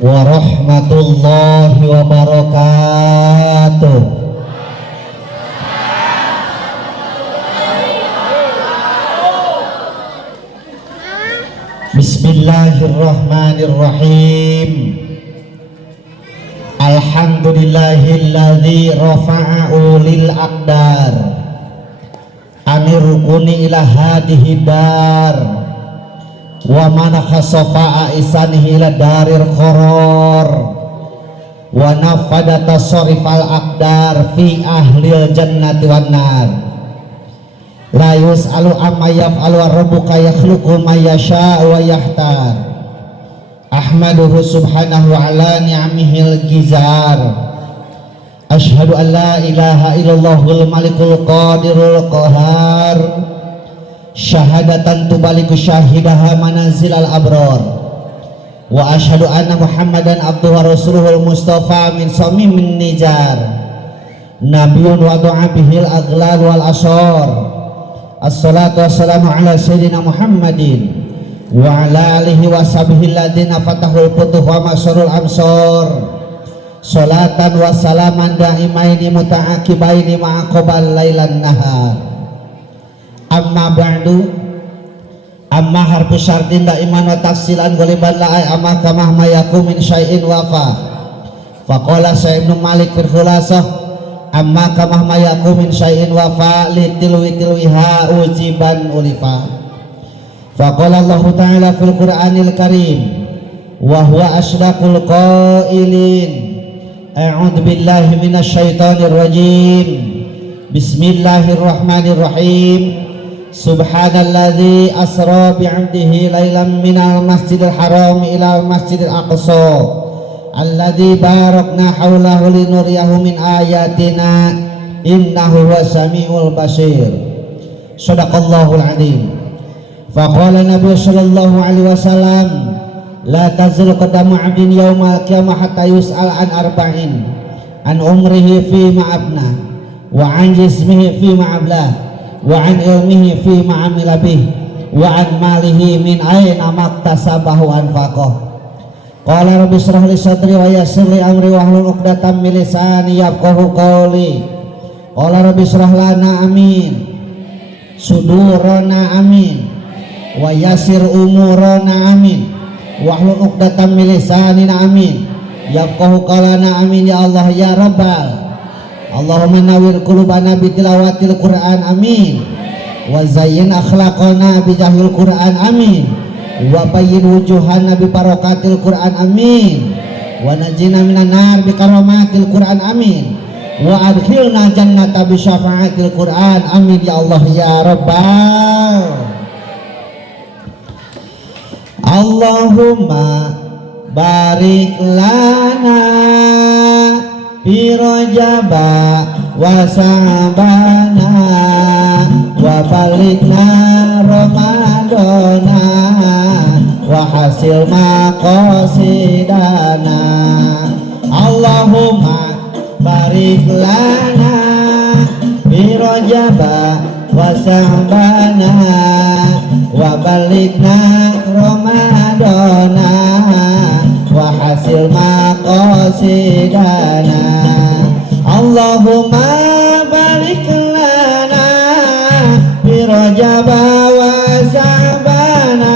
warahmatullahi wabarakatuh. Bismillahirrahmanirrahim. Alhamdulillahilladzi rafa'a ulil aqdar anirukuni ila hadihi dar wa man khasafa isanihi ila darir qaror wa nafada tasarrifal aqdar fi ahlil jannati wan nar la yus'alu amma yaf'alu wa rabbuka yakhluqu ma yasha wa yahtar. Ahmaduhu subhanahu ala ni'amihil gizar. Ashhadu an la ilaha illallahul malikul qadirul qahar. Syahadatan tubaliku syahidaha manazilal abrar. Wa ashhadu anna muhammadan abduhu wa rasuluhul mustafa min samimin nijar. Nabiyun wa du'a bihil aghlal wal asar. Assalatu wassalamu ala sayyidina Muhammadin wa ala alihi wa sahbihi alladhina fatahul futuh wa masarul amsar. Salatan wa salaman da'imaini muta'aqibaini ma'aqobal laylan nahar. Amma ba'du, amma harfu syartin da'iman wa tafsilan goliban la'ay amma kamah mayaku min syai'in wafa. Faqala Sayyidun Malik fil khulasah amma kamah mayaku min syai'in wafa litilwi tilwiha ujiban ulifa. Faqala Allah ta'ala fil Qur'anil Karim wa huwa asdaqul qailin. A'udzu billahi minasy syaithanir rajim. Bismillahirrahmanirrahim. Subhanalladzi asra bi'abdihi lailan minal masjidil haram ilal masjidil aqsa alladzi barakna haulahu linuriyahu min ayatina innahu huwas-sami'ul basir. Shadaqallahul adzim. Faqala Nabi sallallahu alaihi wasallam la tazil qadamu 'abdin yaumal qiyamah hatta yus'al an arba'in an umrihi fi ma'abna wa an jismihi fi ma'ablah wa an ilmihi fi ma'amila bih wa an malihi min aina maktasabahu anfaqah. Qala rabbi shrah li sadri wa yassir li amri wahlul 'uqdatam min lisani yafqahu qawli. Qala rabbi shrah lana amin sudurana amin wa yassir umurana amin wahlul 'uqdatam min lisanina amin yafqahu qawlana amin ya Allah ya Rabbal. Allahumma nawwir qulubana bi tilawatil Qur'an amin wa zayyin akhlaqana bi jahlil Qur'an amin wa bayyin wujuhana bi barakatil Qur'an amin wa najina minan nar bi karamatil Qur'an amin wa adkhilna jannata bi syafaatil Qur'an amin ya Allah ya Rabbal. Allahumma barik lana fi Rajaba wa Sa'bana wa balighna Ramadana wa hasil maqasidana. Allahumma barik lana fi Rajaba wa Sa'bana wa balighna Ramadana wa hasil maqasidana. Allahumma barik lana fi Rajaba wa Sa'bana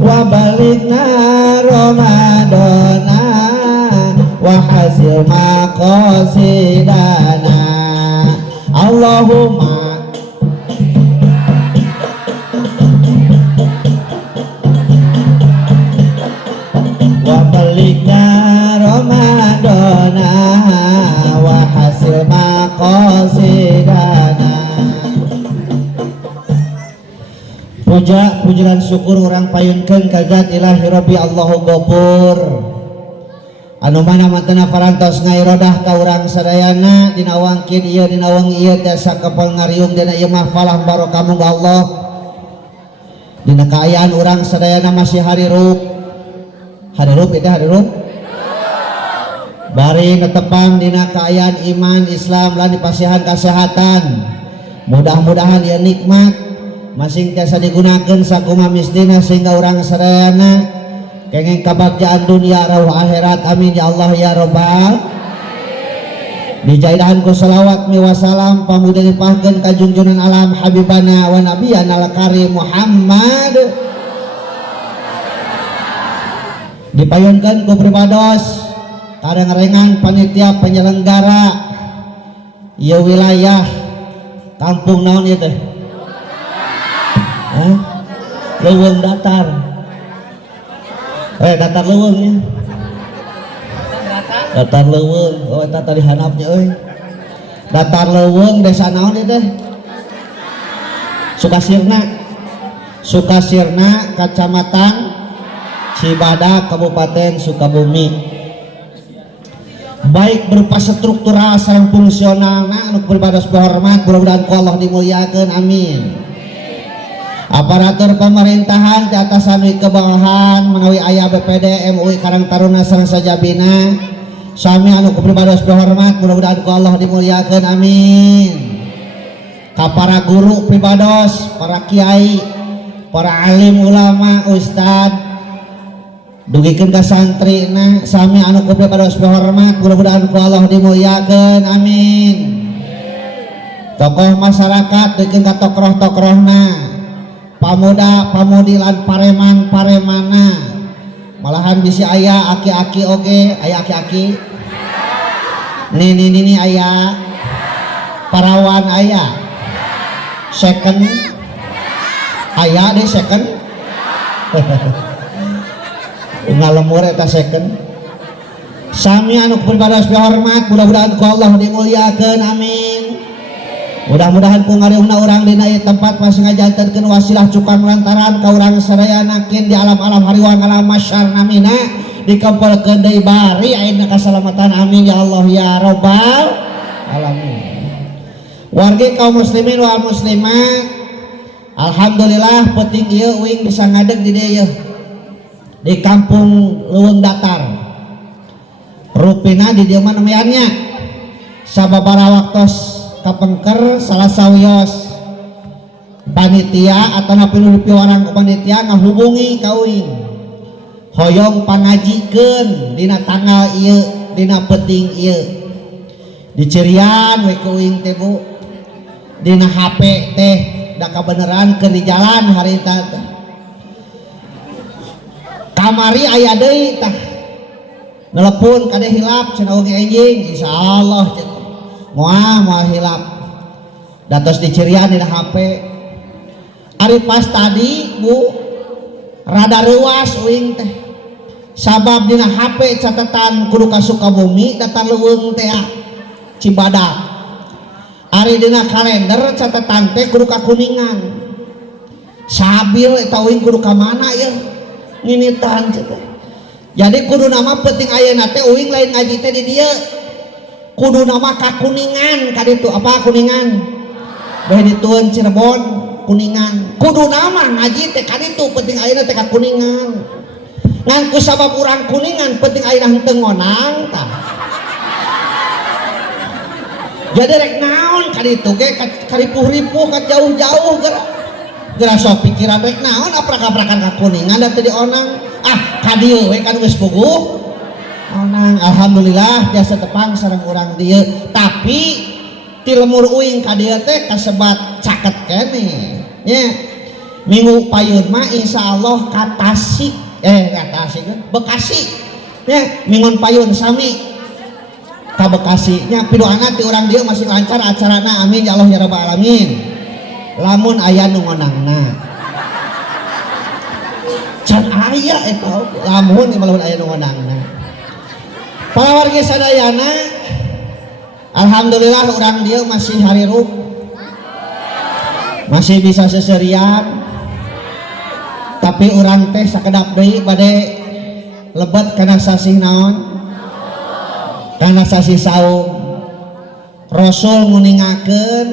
wa balighna Ramadana wa hasil maqasidana. Allahumma wa balighna Ramadana wa hasil maqasidana. Puja pujian syukur orang payunkeun ka zat ilahi rabbi Allahu Ghafur anu mana mantena parantos ngairodah ka urang sadayana dina wangkeun ieu dina wengi ieu tiasa kapal ngariung dina ieu mah falah barokah mungga Allah dina kaayaan urang sadayana masih harirup itu harirup bari netepang dina kaayaan iman Islam lan dipasihan kesehatan. Mudah-mudahan ya nikmat masing tiasa digunakan sakuma mistina sehingga orang sadayana kenging kebahagiaan dunia rawuh akhirat, amin ya Allah ya Rabbal. Dijaidahan ku salawat mi wasalam pamuda dipahkeun ka junjungan alam habibana wa nabiyana al karim Muhammad, dipayunkeun ku pribados kadengarengan panitia penyelenggara ieu wilayah kampung naon ieu teh? Leuweung datar. Datar leuweung nya. Datar leuweung, oh eta tadi hanapnya euy. Datar leuweung desa naon ieu teh? Sukasirna. Sukasirna, Kecamatan Cibadak, Kabupaten Sukabumi. Baik berupa struktural sareng fungsionalna anu pribados hormat, mudah-mudahan ku Allah dimuliakeun, amin. Aparatur pemerintahan di atas anu ke bawahan menawi aya BPD, MUI, Karang Taruna sareng sajabina sami anu pribados hormat, mudah-mudahan ku Allah dimuliakeun, amin. Ka para guru pribados, para kiai, para alim ulama, ustad, dugikeun ka santrina sami anu pribados hormat, mudah-mudahan ku Allah dimuliakeun, amin. Tokoh masyarakat dugikeun ka tokoh-tokohna, pamuda pamudi lan pareman-paremana, malahan bisi aya aki-aki oge, aya aki-aki nini aya, parawan aya, second aya deh second ngalemur eta second. Sami anu pribados hormat, mudah-mudahan ku Allah dimuliakeun, amin. Mudah-mudahan ku ngariungna urang dina ieu tempat masih ngajantenkeun wasilah cukang lantaran ka urang sadayanakeun di alam-alam hariwang alam masyar namina dikempelkeun deui bari ayeuna kasalamatan, amin ya Allah ya Rabbal alamin. Wargi kaum muslimin wal muslimat, alhamdulillah penting ieu uing bisa ngadeg di dieu di kampung Leuweung Datar. Rupina di dieu mah namanya sababaraha waktos kapengker salah sawios panitia atau napi piwarang ke panitia ngahubungi kawin hoyong pangajikeun dina tanggal ieu dina penting ieu dicerian we keuing teh Bu dina HP teh da kabeneran keur di jalan harita teh kamari aya deui tah nelepon kade hilap cenah oge enjing insyaallah moal hilap datos dicerian dina HP. Ari pas tadi Bu rada reuas uing teh sabab dina HP catatan kudu ka Sukabumi datar leuweung teh Cibadak. Ari dina kalender catatan teh kudu ka Kuningan. Sabil eta uing kudu ka mana ya nginitan teh. Jadi kudu nama penting ayeuna teh uing lain ngaji teh di dieu. Kudu nama ka Kuningan kaditu. Apa Kuningan? Beh ditueun Cirebon Kuningan. Kudu nama ngaji teh kaditu penting ayeuna teh ka Kuningan. Ngan ku sabab urang Kuningan penting ayeuna henteu ngonang tah. Jadi rek naon kaditu ge karipuh-ripuh ka jauh-jauh geura sok pikiran rek naon aprak-aprakan ka Kuningan da teu dionang. Ah ka dieu we kan geus puguh. Onang alhamdulillah jasa tepang sareng urang dieu, tapi ti lemur uing ka dieu teh kasebat caket keneh nya. Minggu payun mah insyaallah ka Tasik Bekasi nya. Mingun payun sami ka Bekasi nya pidoana ti urang dieu masih lancar acarana, amin ya Allah ya rabbal alamin. Lamun aya nu ngonangna can aya eta lamun aya nu ngonangna. Para warga sadayana, alhamdulillah orang dia masih hariruk, masih bisa seserian, tapi orang teh sakedap deui bade lebet kana sasih naon, kana sasih saum. Rasul nguningakeun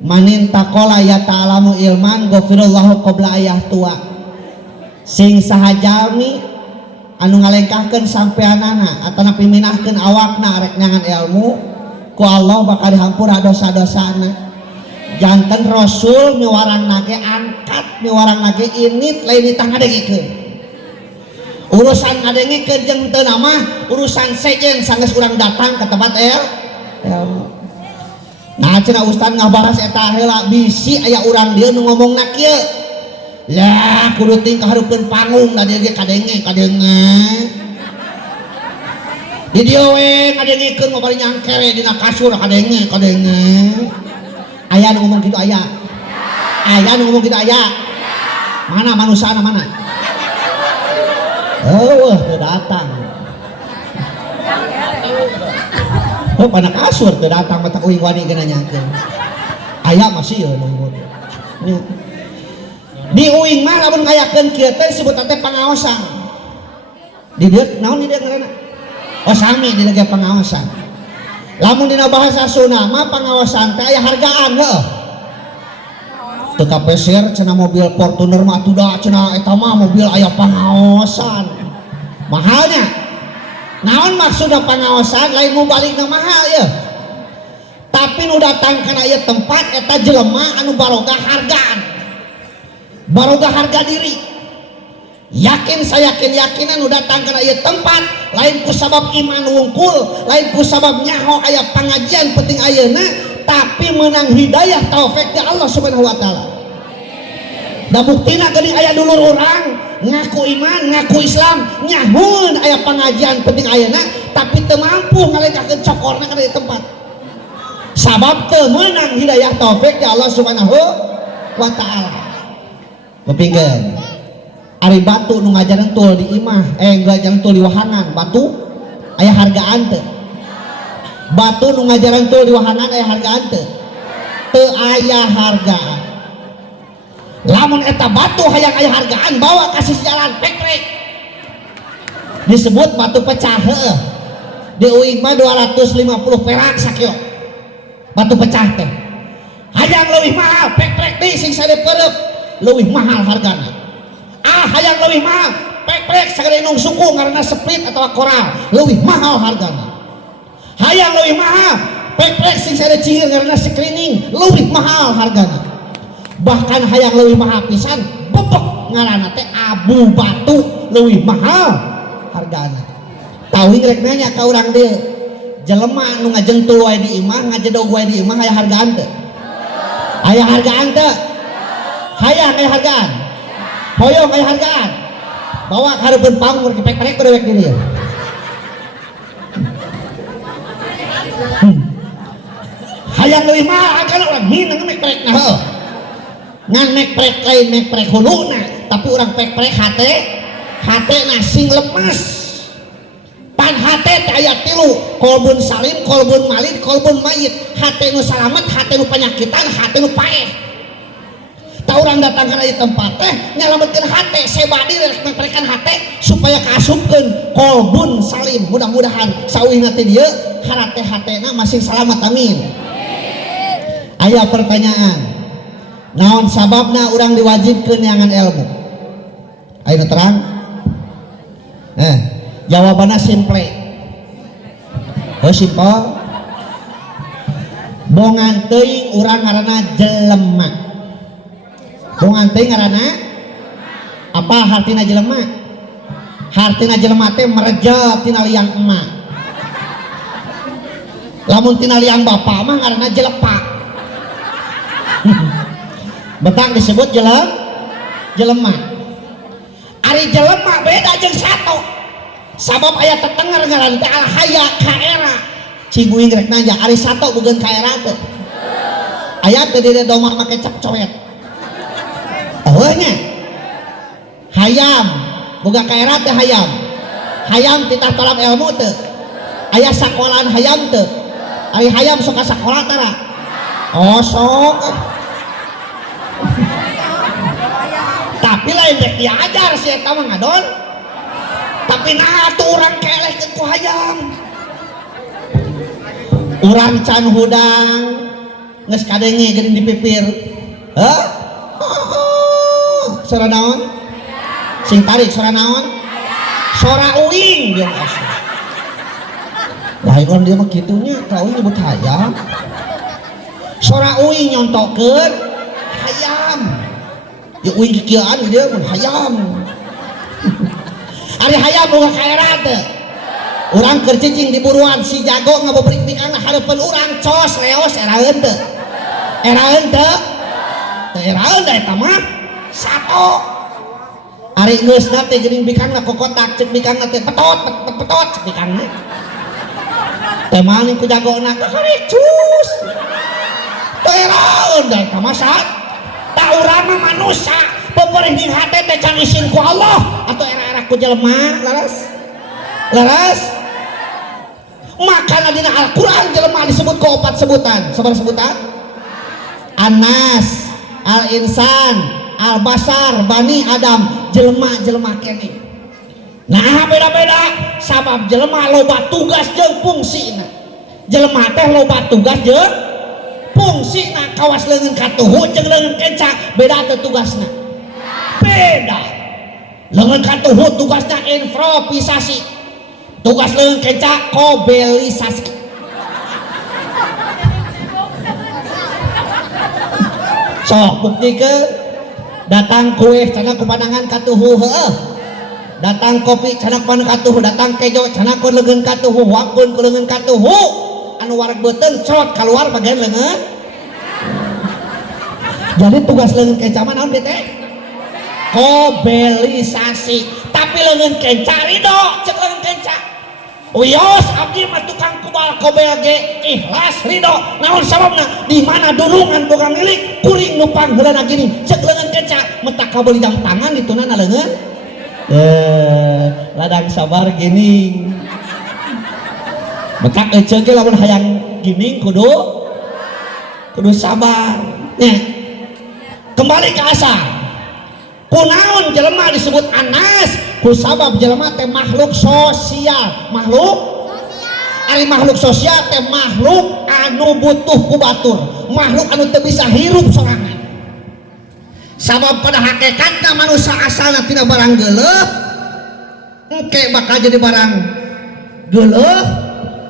manin taqala ya ta'lamu ilman ghafirallahu qabla ayah tua. Sing sahajalmi anu ngalengkahkeun sampeanana atawa piminahkeun awakna arek nyangan ilmu ku Allah bakal dihampura dosa-dosana. Janten Rasul miwarang nage angkat miwarang nage init lain ditangadegikeun. urusan ngadengikeun jeung teu nama urusan sejen sanggeus urang datang ke tempat ilmu. Nah cenah ustad ngabahas eta heula bisi aya urang dieu nu ngomongna kieu lah kudu ting kahareupeun panggung da dieu ge kadenge di dieu we ngadengikeun mah bari nyangkere dina kasur kadenge aya nu ngomong kitu aya nu ngomong kitu aya mana manusana mana teu datang pada kasur teu datang mata uing wani geuna nyangkeun aya masih ya di uing mah lamun ngayakeun kieu teh disebut teh pangaosan di dieu naon di dieu ngaranna sami di dieu pangaosan lamun dina bahasa Sunda mah pangaosan teh aya hargaan heuh teu kapeser cenah mobil Fortuner mah atuh da cenah eta mah mobil aya pangaosan mahalnya naon maksudna pangaosan lain mau balikna mahal ya tapi nu datang kana ieu tempat eta jelema anu barogah hargaan barogah harga diri yakin yakinan nu datang kana ieu tempat lain ku sabab iman wungkul lain ku sabab nyaho aya pangajian penting ayeuna tapi menang hidayah taufik ti Allah subhanahu wa taala da buktina geuning aya dulur urang ngaku iman ngaku Islam nyahun aya pengajian penting ayeuna tapi teu mampu ngalengkakeun cokorna kana ieu tempat sabab teu meunang hidayah taufik ti Allah subhanahu wa taala. Kepingkeun ari batu nu ngajaran tul di imah ngajaran tul di wahangan batu aya hargaan teu batu nu ngajaran tul di wahangan aya hargaan teu aya hargaan lamun eta batu hayang aya hargaan bawa kasih jalan pek-pek disebut batu pecah heuh di uing mah 250 perak sakio batu pecah teh hayang leuwih mahal pek-pek deui sing sadep keureup leuwih mahal hargana hayang leuwih mahal pek-pek sagede nung suku ngaranna split atau koral leuwih mahal hargana hayang leuwih mahal pek-pek sing sadep cingir ngaranna screening leuwih mahal hargana bahkan hayang leuwih mahal pisan bebek ngaranna teh abu batu leuwih mahal hargana tauing rek nanya ka urang dieu jelema nu ngajengtul wae di imah ngajedog wae di imah aya hargaan teu aya hargaan teu hayang aya hargaan hoyong aya hargaan bawa hareupeun panggung rek pek-pek dewek di dieu hayang leuwih mahal hargana urang minang mek-prekna heuh ngan mek-prek lain mek-prek huluna tapi urang pek-prek hate na sing lemes pan hate teh aya 3 kolbun salim kolbun malid kolbun mayit hate nu salamet hate nu panyakitan hate nu paeh ta urang datang kana ieu tempat teh nyalametkeun hate sebadi rek mengprekan hate supaya kaasupkeun kolbun salim mudah-mudahan sauwihna teh dieu harate hatena masih salamet amin. Aya pertanyaan naon sababna urang diwajibkeun nyangan ilmu ayeuna terang jawabanna simple simple bongan teuing urang ngaranna jelema bongan teuing ngaranna apa hartina jelema hartina jelema teh merejep tina liang emak lamun tina liang bapa mah ngaranna jelepa betang disebut jelema ari jelema beda jeung sato sabab aya tetenger ngaran teh al haya kaera ciguing rek nanya ari sato bugeun kaera teh aya teh di domah make cap coret eueuhnya hayam boga kaera teh hayam titah tolak ilmu teh aya sakolahan hayam teh ari hayam sok ka sakola tara sok tapi lain dek diajar si eta mah ngadon tapi nah tuh urang kelehkeun ku hayam urang can hudang geus kadenge geuning dipipir sora naon sing tarik sora naon sora uing dia asli lain orang dia mah kitunya ka uing nyebut hayam sora uing nyontokeun hayam ya uing kikieuan dia mun hayam Ari hayam boga kaerat teu urang keur cicing di buruan si jago ngabobrik pikang hareupeun urang cos leos eraeun teu eraeun teu teu eraeun da eta mah sato ari geusna teh geuning bikangna kokotak ceuk bikangna teh petot ceuk bikangna teh maning ku jagona kakaricus teu eraeun da eta mah tak urang mah manusia peperih di hati teh can isin ku Allah atau era-era ku jelema laras makana dina Al-Quran jelema disebut ku 4 sebutan sabar sebutan Anas Al-Insan Al-Basar Bani Adam jelema kene nah beda-beda sabab jelema loba tugas jeung fungsina jelema teh loba tugas jeung fungsina kawas leungeun katuhu jeung leungeun kenca beda teh tugasna beda leungeun katuhu tugasna improvisasi tugas leungeun kenca kobelisasi sok buktikeun datang kue cenah ku pandangan katuhu heueuh datang kopi cenah ku pandangan katuhu datang kejo cenah ku leungeun katuhu wakeun ku leungeun katuhu anu wareg beuteung crot keluar bagian leungeun jadi tugas leungeun kenca mah naon teh kobelisasi tapi leungeun kenca ridho ceuk leungeun kenca uyos abdi mah tukang kubal kobel ge ikhlas ridho naon sababna di mana dulungan boga milik kuring numpang heulana gini ceuk leungeun kenca mentak kabeuli jam tangan dituna leungeun ladang sabar gini mentak ceuk ge lamun hayang gini kudu sabar nya kembali ke asal kunaon jelema disebut Anas ku sabab jelema teh makhluk sosial ari makhluk sosial teh makhluk anu butuh ku batur makhluk anu teu bisa hirup sorangan sabab pada hakikatna manusia asalna tina barang geuleuh engke bakal jadi barang geuleuh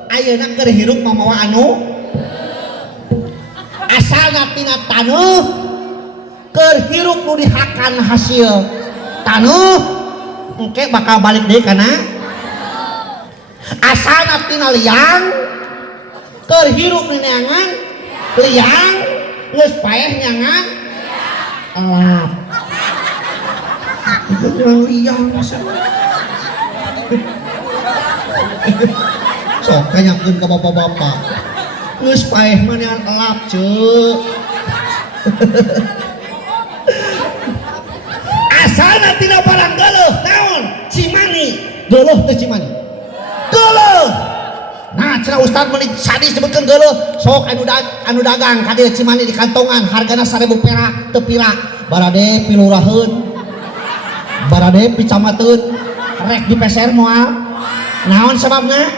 ayeuna keur hirup mamawa anu asalna tina tanuh keur hirup nu dihakan hasil tanuh engke bakal balik deui kana asalna tina liang keur hirup di neangan liang geus paeh nyangan elap liang sok kanyakeun ka bapak-bapak geus paeh mah neangan elap ceuk asalna tina barang geuleuh naon cimani geuleuh teh cimani geuleuh nah cenah ustad meuni sadis disebutkeun geuleuh sok anu dagang ka dieu cimani di kantongan hargana 1000 perak teu pira barade piluraheun barade picamateun rek dipeser moal naon sababna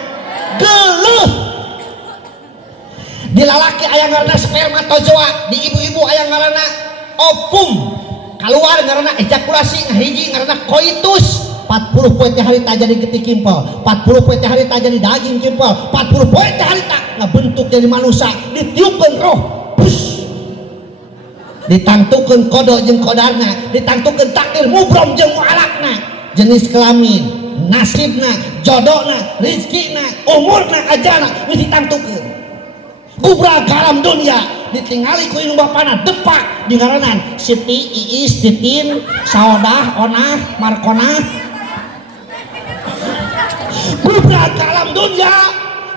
geuleuh di lalaki aya ngaranna spermatozoa di ibu-ibu aya ngaranna ovum keluar ngaranna ejakulasi ngahiji ngaranna koitus 40 poe teh harita jadi getih kimpel 40 poe teh harita jadi daging kimpel 40 poe teh harita ngabentuk jadi manusia ditiupkeun roh push ditangtukeun kodok jeung kodarna ditangtukeun takdir mubrom jeung mualakna jenis kelamin nasibna jodohna rizkina umurna ajalna geus ditangtukeun gubra kalam dunia ditinggali ku indung bapana depak di ngaranan Siti Iis Titin Saodah Onah Markonah gubra kalam dunia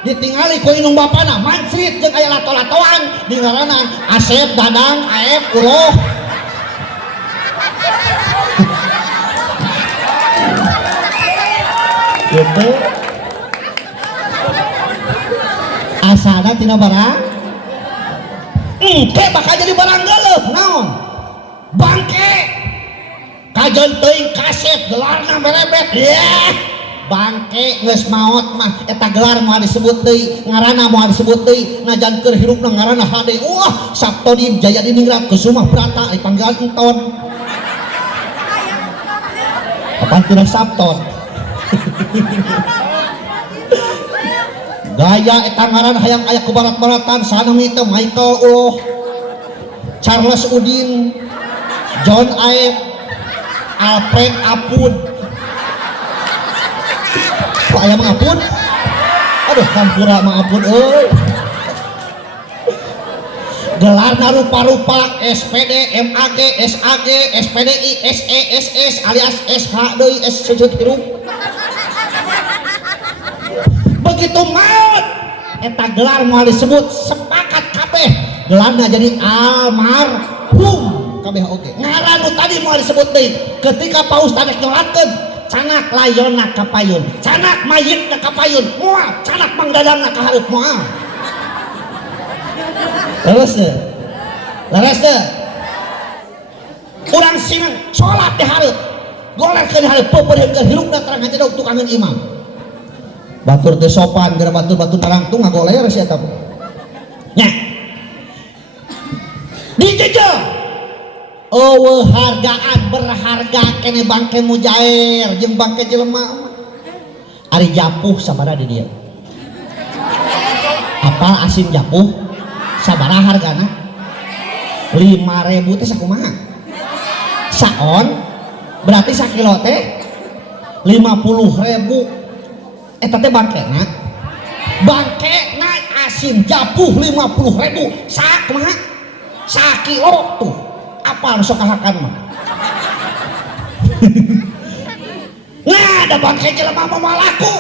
ditinggali ku indung bapana Mansrit jeung aya lato-latoan di ngaranan Asep Dadang Aep Uroh gitu asalna tina barang engke bakal jadi barang geuleuh naon bangke kajon teuing kaset gelarna berebet yeh bangke geus maot mah eta gelar moal disebut deui ngaranna moal disebut deui najan keur hirupna ngaranna hade wah Sabtodin Jaya Diningrat Kusuma Brata dipanggilan enton kapan tina Sabton gaya eta ngaran hayang aya ku barat-baratan sanami teh Michael Uloh Charles Udin John Aep Alfred Apud kok aya mangapun aduh kampura mangapun euy gelarna rupa-rupa SPD, MAG, SAG, SPDI, SE, SS alias SH deui S sujud hirup begitu maut eta gelar moal disebut sepakat kabeh gelarna jadi almarhum kabeh oge ngaran nu tadi moal disebut deui ketika paus tadi nyolatkeun canak layonna ka payun canak mayitna ka payun moal canak mangdadangna ka hareup moal leres deh urang sinang sholat di hareup golehkeun di hareup peupeurheungkeun hirupna terang ngajadog tukangan imam batur teu sopan gara batur-batur narangtung ngagoler sia eta nya dijejel eueuh hargaan berharga kene bangke mujair jeung bangke jelema ari japuh sabaraha di dieu apal asin japuh sabaraha hargana 5.000 teh sakumaha saon berarti sakilo teh 50.000 eta teh bangkena asin japuh 50.000 sakumaha sakilo tuh apal sok kahakan mah nah ada bangke jelema mah laku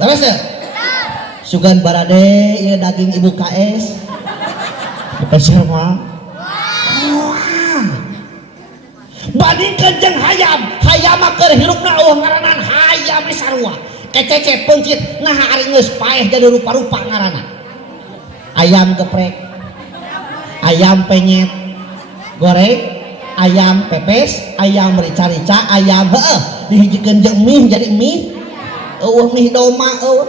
terus ya sugan barade ieu daging ibu KS peser mah bandingkeun jeung hayam mah keur hirupna eueuh ngaranan hayam di sarua kecece peungcit nah ari geus paeh jadi rupa-rupa ngaranna ayam geprek ayam penyet goreng ayam pepes ayam rica-rica ayam dihijikeun jeung mie jadi mie eueuh mie doma eueuh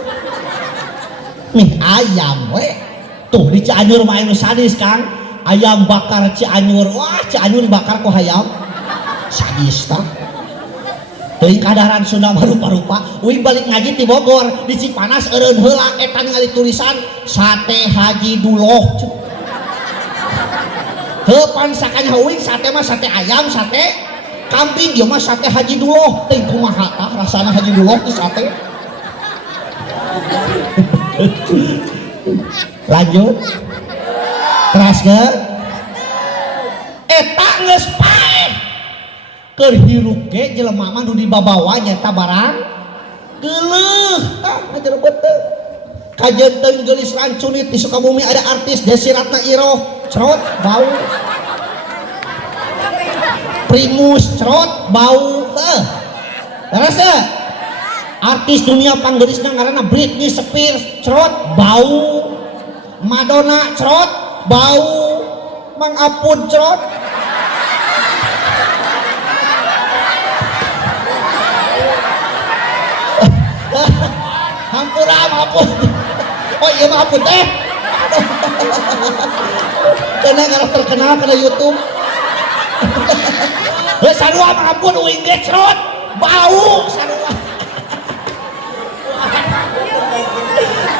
mie ayam we tuh di Cianjur mah anu sadis Kang ayam bakar Cianjur wah Cianjur dibakar ku hayam sadis tah teuing kadaharan Sunda mah rupa-rupa uing balik ngaji ti Bogor di Cipanas eureun heula eta ningali tulisan sate Haji Duloh teu pan sakanya uing sate mah sate ayam sate kambing ieu mah sate Haji Duloh teuing kumaha tah rasana Haji Duloh teh sate lanjut keras ke eta geus paeh keur hirup ge jelema mah nu dibabawa nyaeta barang geuleuh tah ngajerebet teh kajenteun geulis rancunit di Sukabumi ada artis Desi Ratna Iroh cerot bau Primus cerot bau terus artis dunia panggerisna ngaranna Britney Spears cerot bau Madonna cerot bau Mang Apud cerot hampura Apud oh iya Mang Apud teh kena kalau terkenal kena YouTube sarua Mang Apud uing ge cerot bau sarua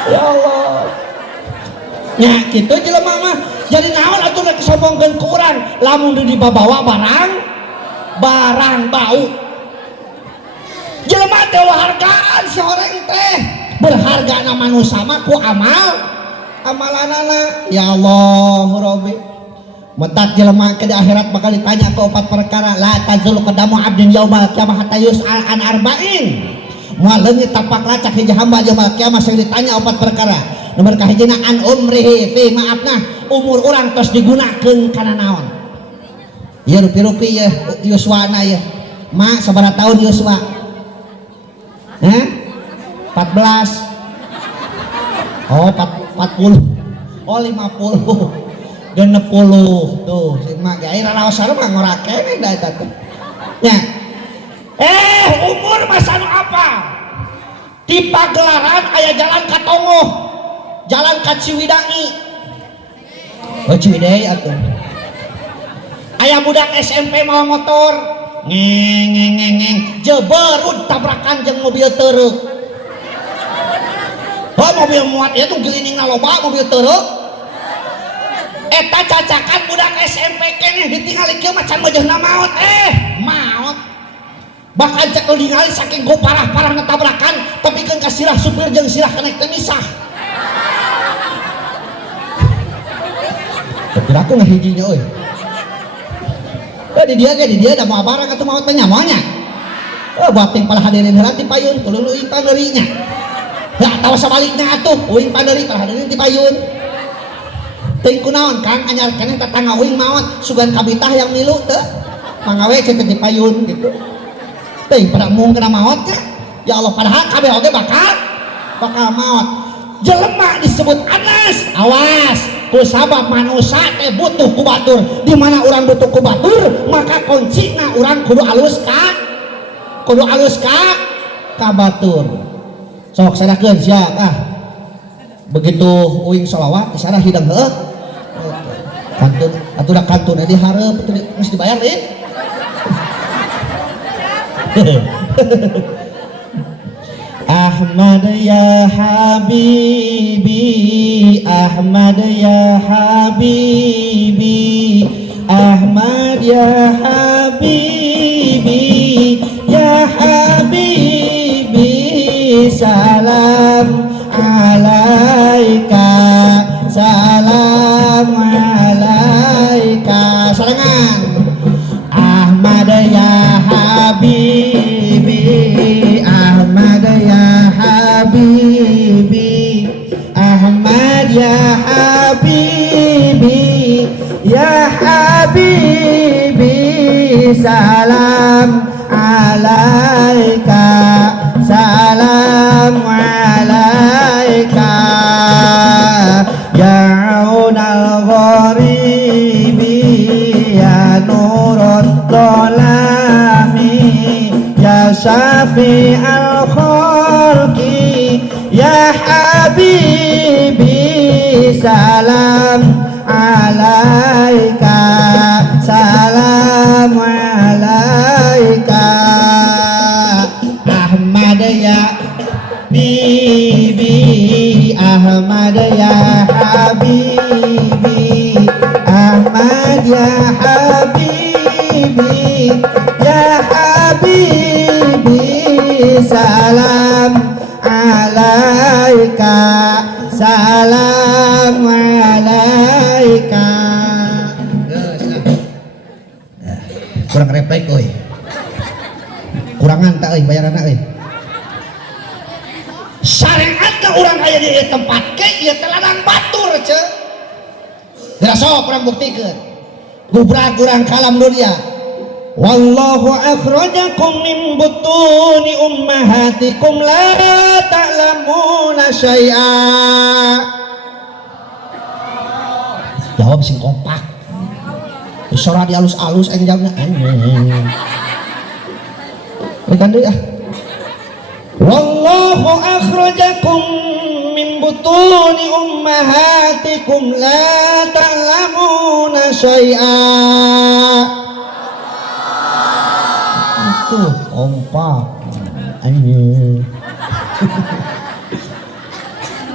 ya Allah nya kitu jelema mah jadi naon atuh rek sombongkeun ku urang lamun dibawa barang bau jelema teh hargaan soreng teh berhargana manusia mah ku amalanana ya Allah Rabbi metat jelema ke di akhirat bakal ditanya ke 4 perkara la tazulu qadamu abdin yaumal qiyamah hatta yus'al an arba'in moal leungit tapak lacak hiji hamba yaumul kiamah sing ditanya 4 perkara nomor kahijina an umrihi fi maafna umur urang tos digunakeun kana naon ieu rupi-rupi ya Yuswana ya mak sabaraha tahun Yuswa 14 oh 40 oh 50 60 tuh si mak ge aya raosana mah ngorake da eta teh nya umur masa apa di Pagelaran aya jalan ka Tongoh jalan ka Ciwidangi oh Ciwidey atuh aya budak SMP mau motor ngeng jeberud tabrakan jeung mobil teureuk oh mobil muat ieu tuh geuningan loba mobil teureuk eta cacakan budak SMP keneh ditinggali kieu macan wajahna maot maot bahkan cek ningali saking go parah-parah ngetabrakan tapi kan kasirah supir jeung sirah kenek teh misah. Tapi aku ngahijinya euy. Di dia da mau barang atuh maot teh nyamonya. Bating pala hadirin heula ti payun tuluy uing pandeurinya. Ya tahu sebaliknya atuh uing pandeuri pala hadirin ti payun. Teuing kunaon Kang anyar keneh tetangga uing maot sugan kabitah yang milu teu. Mangawe cenah ti payun gitu. Teuing pada mung kena maotnya. Ya Allah padahal kabeh oge bakal maot. Jelema disebut Anas, awas kusabab manusia teh butuh ku batur. Di mana orang butuh ku batur maka kuncina orang kudu alus ka batur. Sok sadakeun siap begitu uing sholawat isarah hidang heuh kantun atuh da kantun di hareup geus dibayar deui. Ahmad ya habibi, Ahmad ya habibi, Ahmad ya habibi, ya habibi, salam alaika, salam alaika. Salangan Ahmad ya habibi, Ahmad ya habibi, Ahmad ya habibi, ya habibi, salam alaika, salam alaika, ya aunal gharibi, ya nurut dolami, ya syafi al khalqi, ya habibi, salam alaika, salam alaika. Ahmad ya bibi, Ahmad ya habibi, Ahmad ya habibi, ya habibi, salam alaika, salam alaika. Kurang refleks euy. Kurangan tak euy bayaranna euy. Syariatna urang aya di tempat ke ieu teh ladang batur ce. Da sok urang buktikeun. Gubrag urang kalam dunia. Wallahu akhrajakum min butuni ummahatikum la ta'lamuna syai'a. Jawab sing kompak. Isora di alus-alus enjangna anjing. Kan deui Wallahu akhrajakum min butuni ummahatikum la ta'lamuna syai'a. Tuh kompak anjing.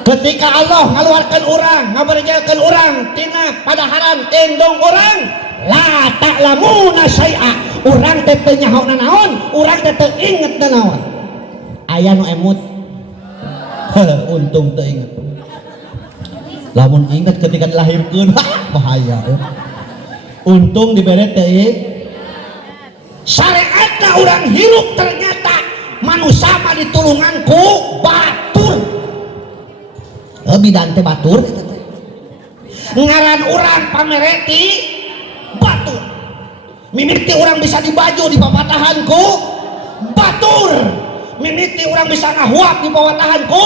Ketika Allah ngaluarkan orang, ngabarjakeun orang tina padaharan tendong orang, la ta'lamuna syai'a. Urang teh teu nyaho naon, urang teh teu inget naon. Aya nu emut. Untung teu inget. Lamun inget ketika dilahirkeun, bahaya. Untung dibere teu syariatna urang hirup ternyata manusia mah ditulungan ku batur. Bidan teh batur ngaran urang pamereti batur. Mimiti urang bisa dibaju di papatahan ku batur. Mimiti urang bisa ngahuap di papatahan ku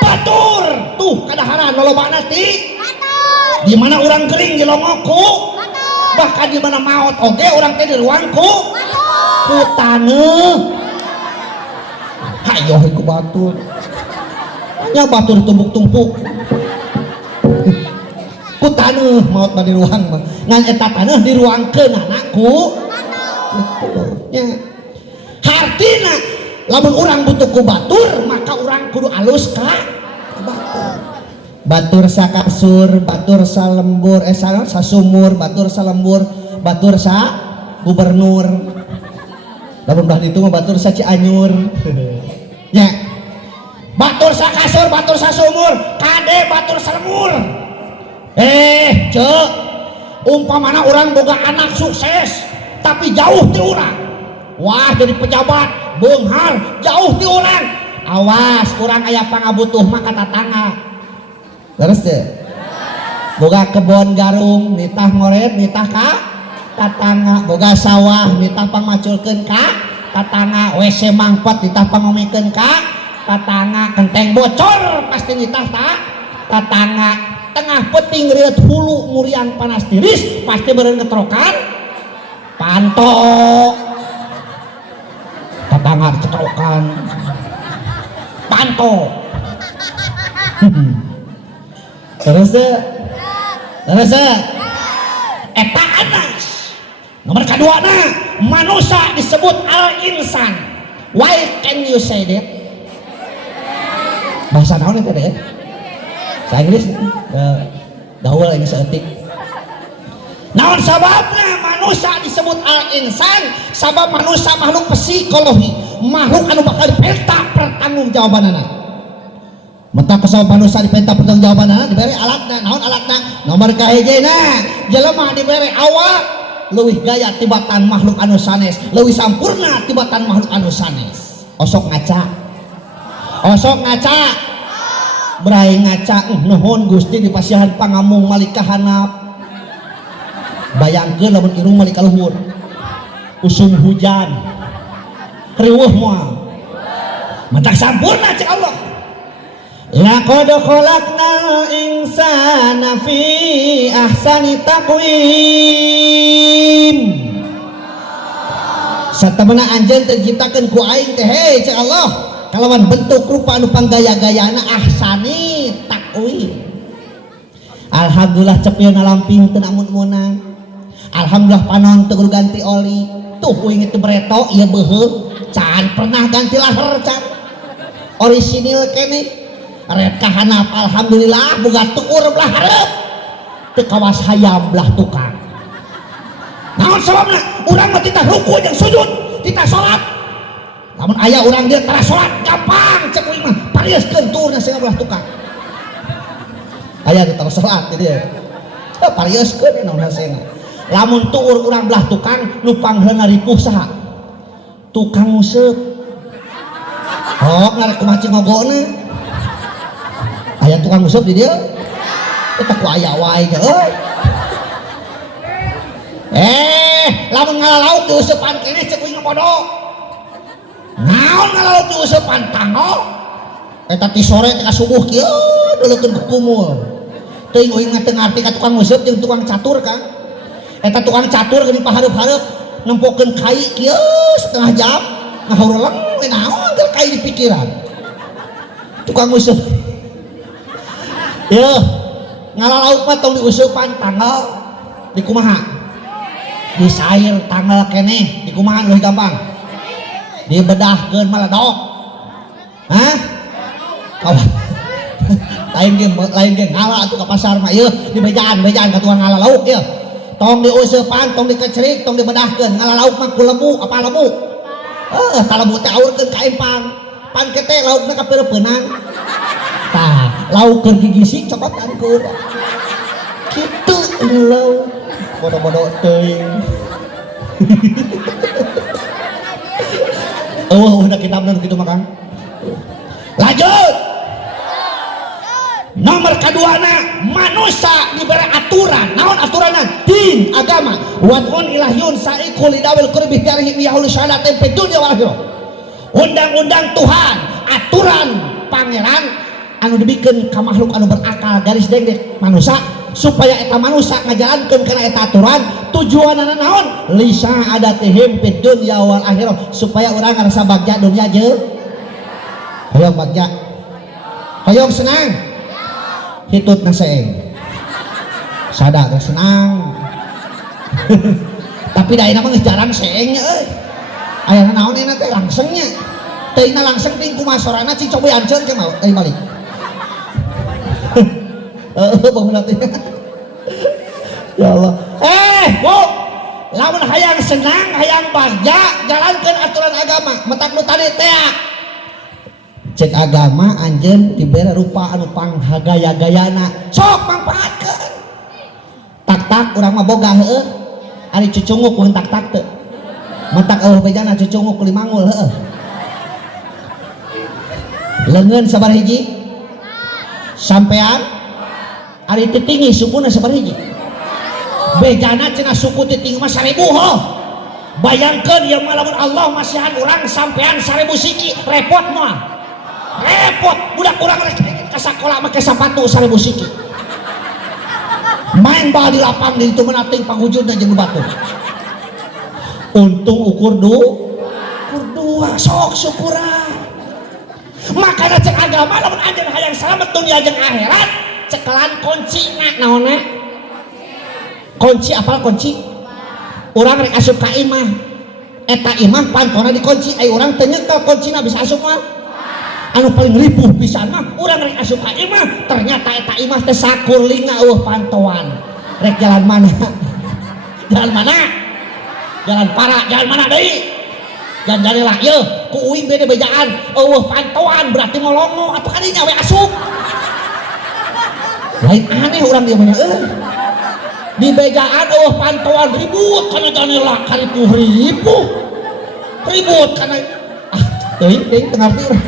batur. Tuh kadaharan lolobana ti batur. Di mana urang gering di longokku bahkan di mana maot oge urang teh di ruangku ku taneuh. Hayo ku batur. Nya batur tumpuk-tumpuk. Ku taneuh maot di ruang mah. Ngan eta taneuh diruangkeun anakku. Nya hartina lamun urang butuh ku batur maka urang kudu alus ka batur. Batur sakasur, batur salembur, sasumur, batur salembur, batur sa gubernur. lamun bah ditu mah batur sa Cianjur nya batur sa kasur batur sa sumur kade batur sa lemur cek umpamana orang boga anak sukses tapi jauh ti urang wah jadi pejabat beunghar jauh ti urang awas urang aya pangabutuh mah ka tatangga terus teh boga kebon garung nitah ngoret nitah ka tatangga boga sawah nitah pangmaculkeun ka tatangga WC mangpet nitah pangomikeun ka tatangga kenteng bocor pasti nitah tatangga tengah peting reut hulu muriang panas tiris pasti beureun ngetrokan panto tatangga cetrokan panto terus eta anas nomor kedua na manusia disebut al-insan. Why can you say that? Bahasa naon itu deh? Bahasa Inggris gaul ini seetik. Naon sababna manusia disebut al-insan? Sabab manusia makhluk psikologi, makhluk anu bakal dipenta pertanggungjawabanana. Mata kesal manusia dipenta pertanggungjawabanana diberi alatna. Naon alatna? Nomor kahijina jelema diberi awak leuwih gaya tibatan makhluk anu sanes, leuwih sampurna tibatan makhluk anu sanes. Osok ngaca berai ngaca nuhun Gusti dipasihan pangamung malika hanap bayangkeun lamun irung malika luhur usum hujan riweuh moal mentak sampurna cek Allah. Laqad khalaqnal insana fi ahsani taqwim. Satemana anjeun terciptakeun ku aing teh he cek Allah kalawan bentuk rupa anu panggaya-gayana ahsani taqwim. Alhamdulillah cepieuna lamping teu namun-munan. Alhamdulillah panon teu kudu ganti oli. Tuh uing itu bereto ieu beuheung can pernah ganti lahar can. Orisinil keneh. Red kahanap alhamdulillah boga tukur belah hareup teu kawas hayam belah tukang. Naon sababna? Urang mah titah ruku jeung sujud, titah salat. Lamun aya urang dia tara salat gampang cek uing mah parioskeun turna sing belah tukang. Aya di tara salat dia. Parioskeun naon hasena. Lamun tuur urang belah tukang nu pangheulna ripuh saha? Tukang nguseup. Oh, ngarek kumaha ngogona. Aya tukang nguseup di dieu eta ku aya wae euy lamun ngalalauk diuseupan keneh cek uing bodoh naon ngalalauk diuseupan tanggo eta ti sore teh ka subuh kieu deulekeun ku kumul teuing uing teu ngarti ka tukang nguseup jeung tukang catur Kang eta tukang catur geuning pahareup-hareup nempokeun kai kieu setengah jam ngahaureleng we naon keur kai di pikiran tukang nguseup. Ya, ngalalauk mah tong diuseupan tanggal di kumaha? Di sair tanggal keneh, di kumaha leuwih gampang? Dibedahkeun maledok. Hah? Kawan. lain ge ngala atuh ka pasar mah ieu di bejaan ka tukang ngalalauk ieu. Tong diuseupan, tong dikecerik, tong dibedahkeun. Ngalalauk mah ku lembu, apa lembu? Ta lembu teh aurkeun ka empang. Pan kete laukna kapeureupeunan. Tah, lauk keur gigisik cokotan ku urang. Kitu lauk. Bodoh-bodoh teuing. Udah kita bener kitu mah Kang. Lanjut. Nomor kaduana manusia diberi aturan. Naon aturanna? Din agama. Wad'un ilahyun sa'iqul lidawil qurbi tarihim yahul syahadatin fid dunya wal akhirah. Undang-undang Tuhan, aturan pangeran anu dibikeun ka makhluk anu berakal garis dengdek manusia supaya eta manusia ngajalankeun kana eta aturan tujuanna naon lisa adatihim fid dunya wal akhirah supaya urang ngarasa bagja dunia jeung hoyong bagja hoyong senang hitutna seeng sada teh senang tapi daina mah geus jarang seengnya euy aya naon eta teh langsengnya teuingna langseng ting kumaha sorana cing coba anceun ke mau teuing balik bangun hati. Ya Allah. Bu, lamun hayang senang hayang bagja jalankeun aturan agama metak nu tadi teh cek agama anjeun dibere rupa anu panghagaya-gayana sok mangpaatkeun tak urang mah boga heueuh ari cucunguk mun tak teu mentak eueuh bejana cucunguk limangul heueuh leungeun sabar hiji sampean ari titinggi sukuna sabar hiji bejana cenah suku titinggi mah 1000 ho bayangkeun ieu mah lamun Allah masihan urang sampean 1000 siki repot moal repot budak urang rek ka sakola make sapatu 1000 siki main bal di lapang di itu menating pangujudna jeung batu untung ukur dua sok syukuran makanya cek agama lamun anjeun hayang salamet dunia jeung akhirat cekelan kunci naonna kunci apal kunci urang rek asup ka imah eta imah pantona dikunci ai urang teu nyekel kuncina bisa asup mah anu paling ripuh pisan mah urang rek asup ka imah ternyata eta imah teh sakurlinga eueuh pantoan rek jalan mana jalan mana jalan para jalan mana deui jalan jadilah ieu ku uing bede bejaan eueuh pantoan berarti molongo atuh kadinya we asup lain aneh urang dieu mah di bejaan eueuh pantoan ribut kana janela ripuh ribut kana teuing teu ngarti urang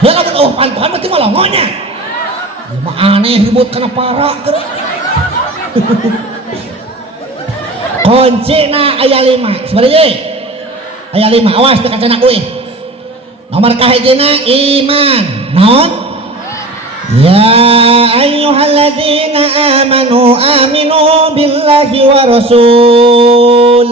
ya lamun eueuh pantoan berarti molongonya mah aneh ribut kana para keur kuncina aya 5 sabaraha aya 5 awas teu kacana kuih nomor kahijina iman naon ya ayyuhalladzina amanu aminu billahi wa rasul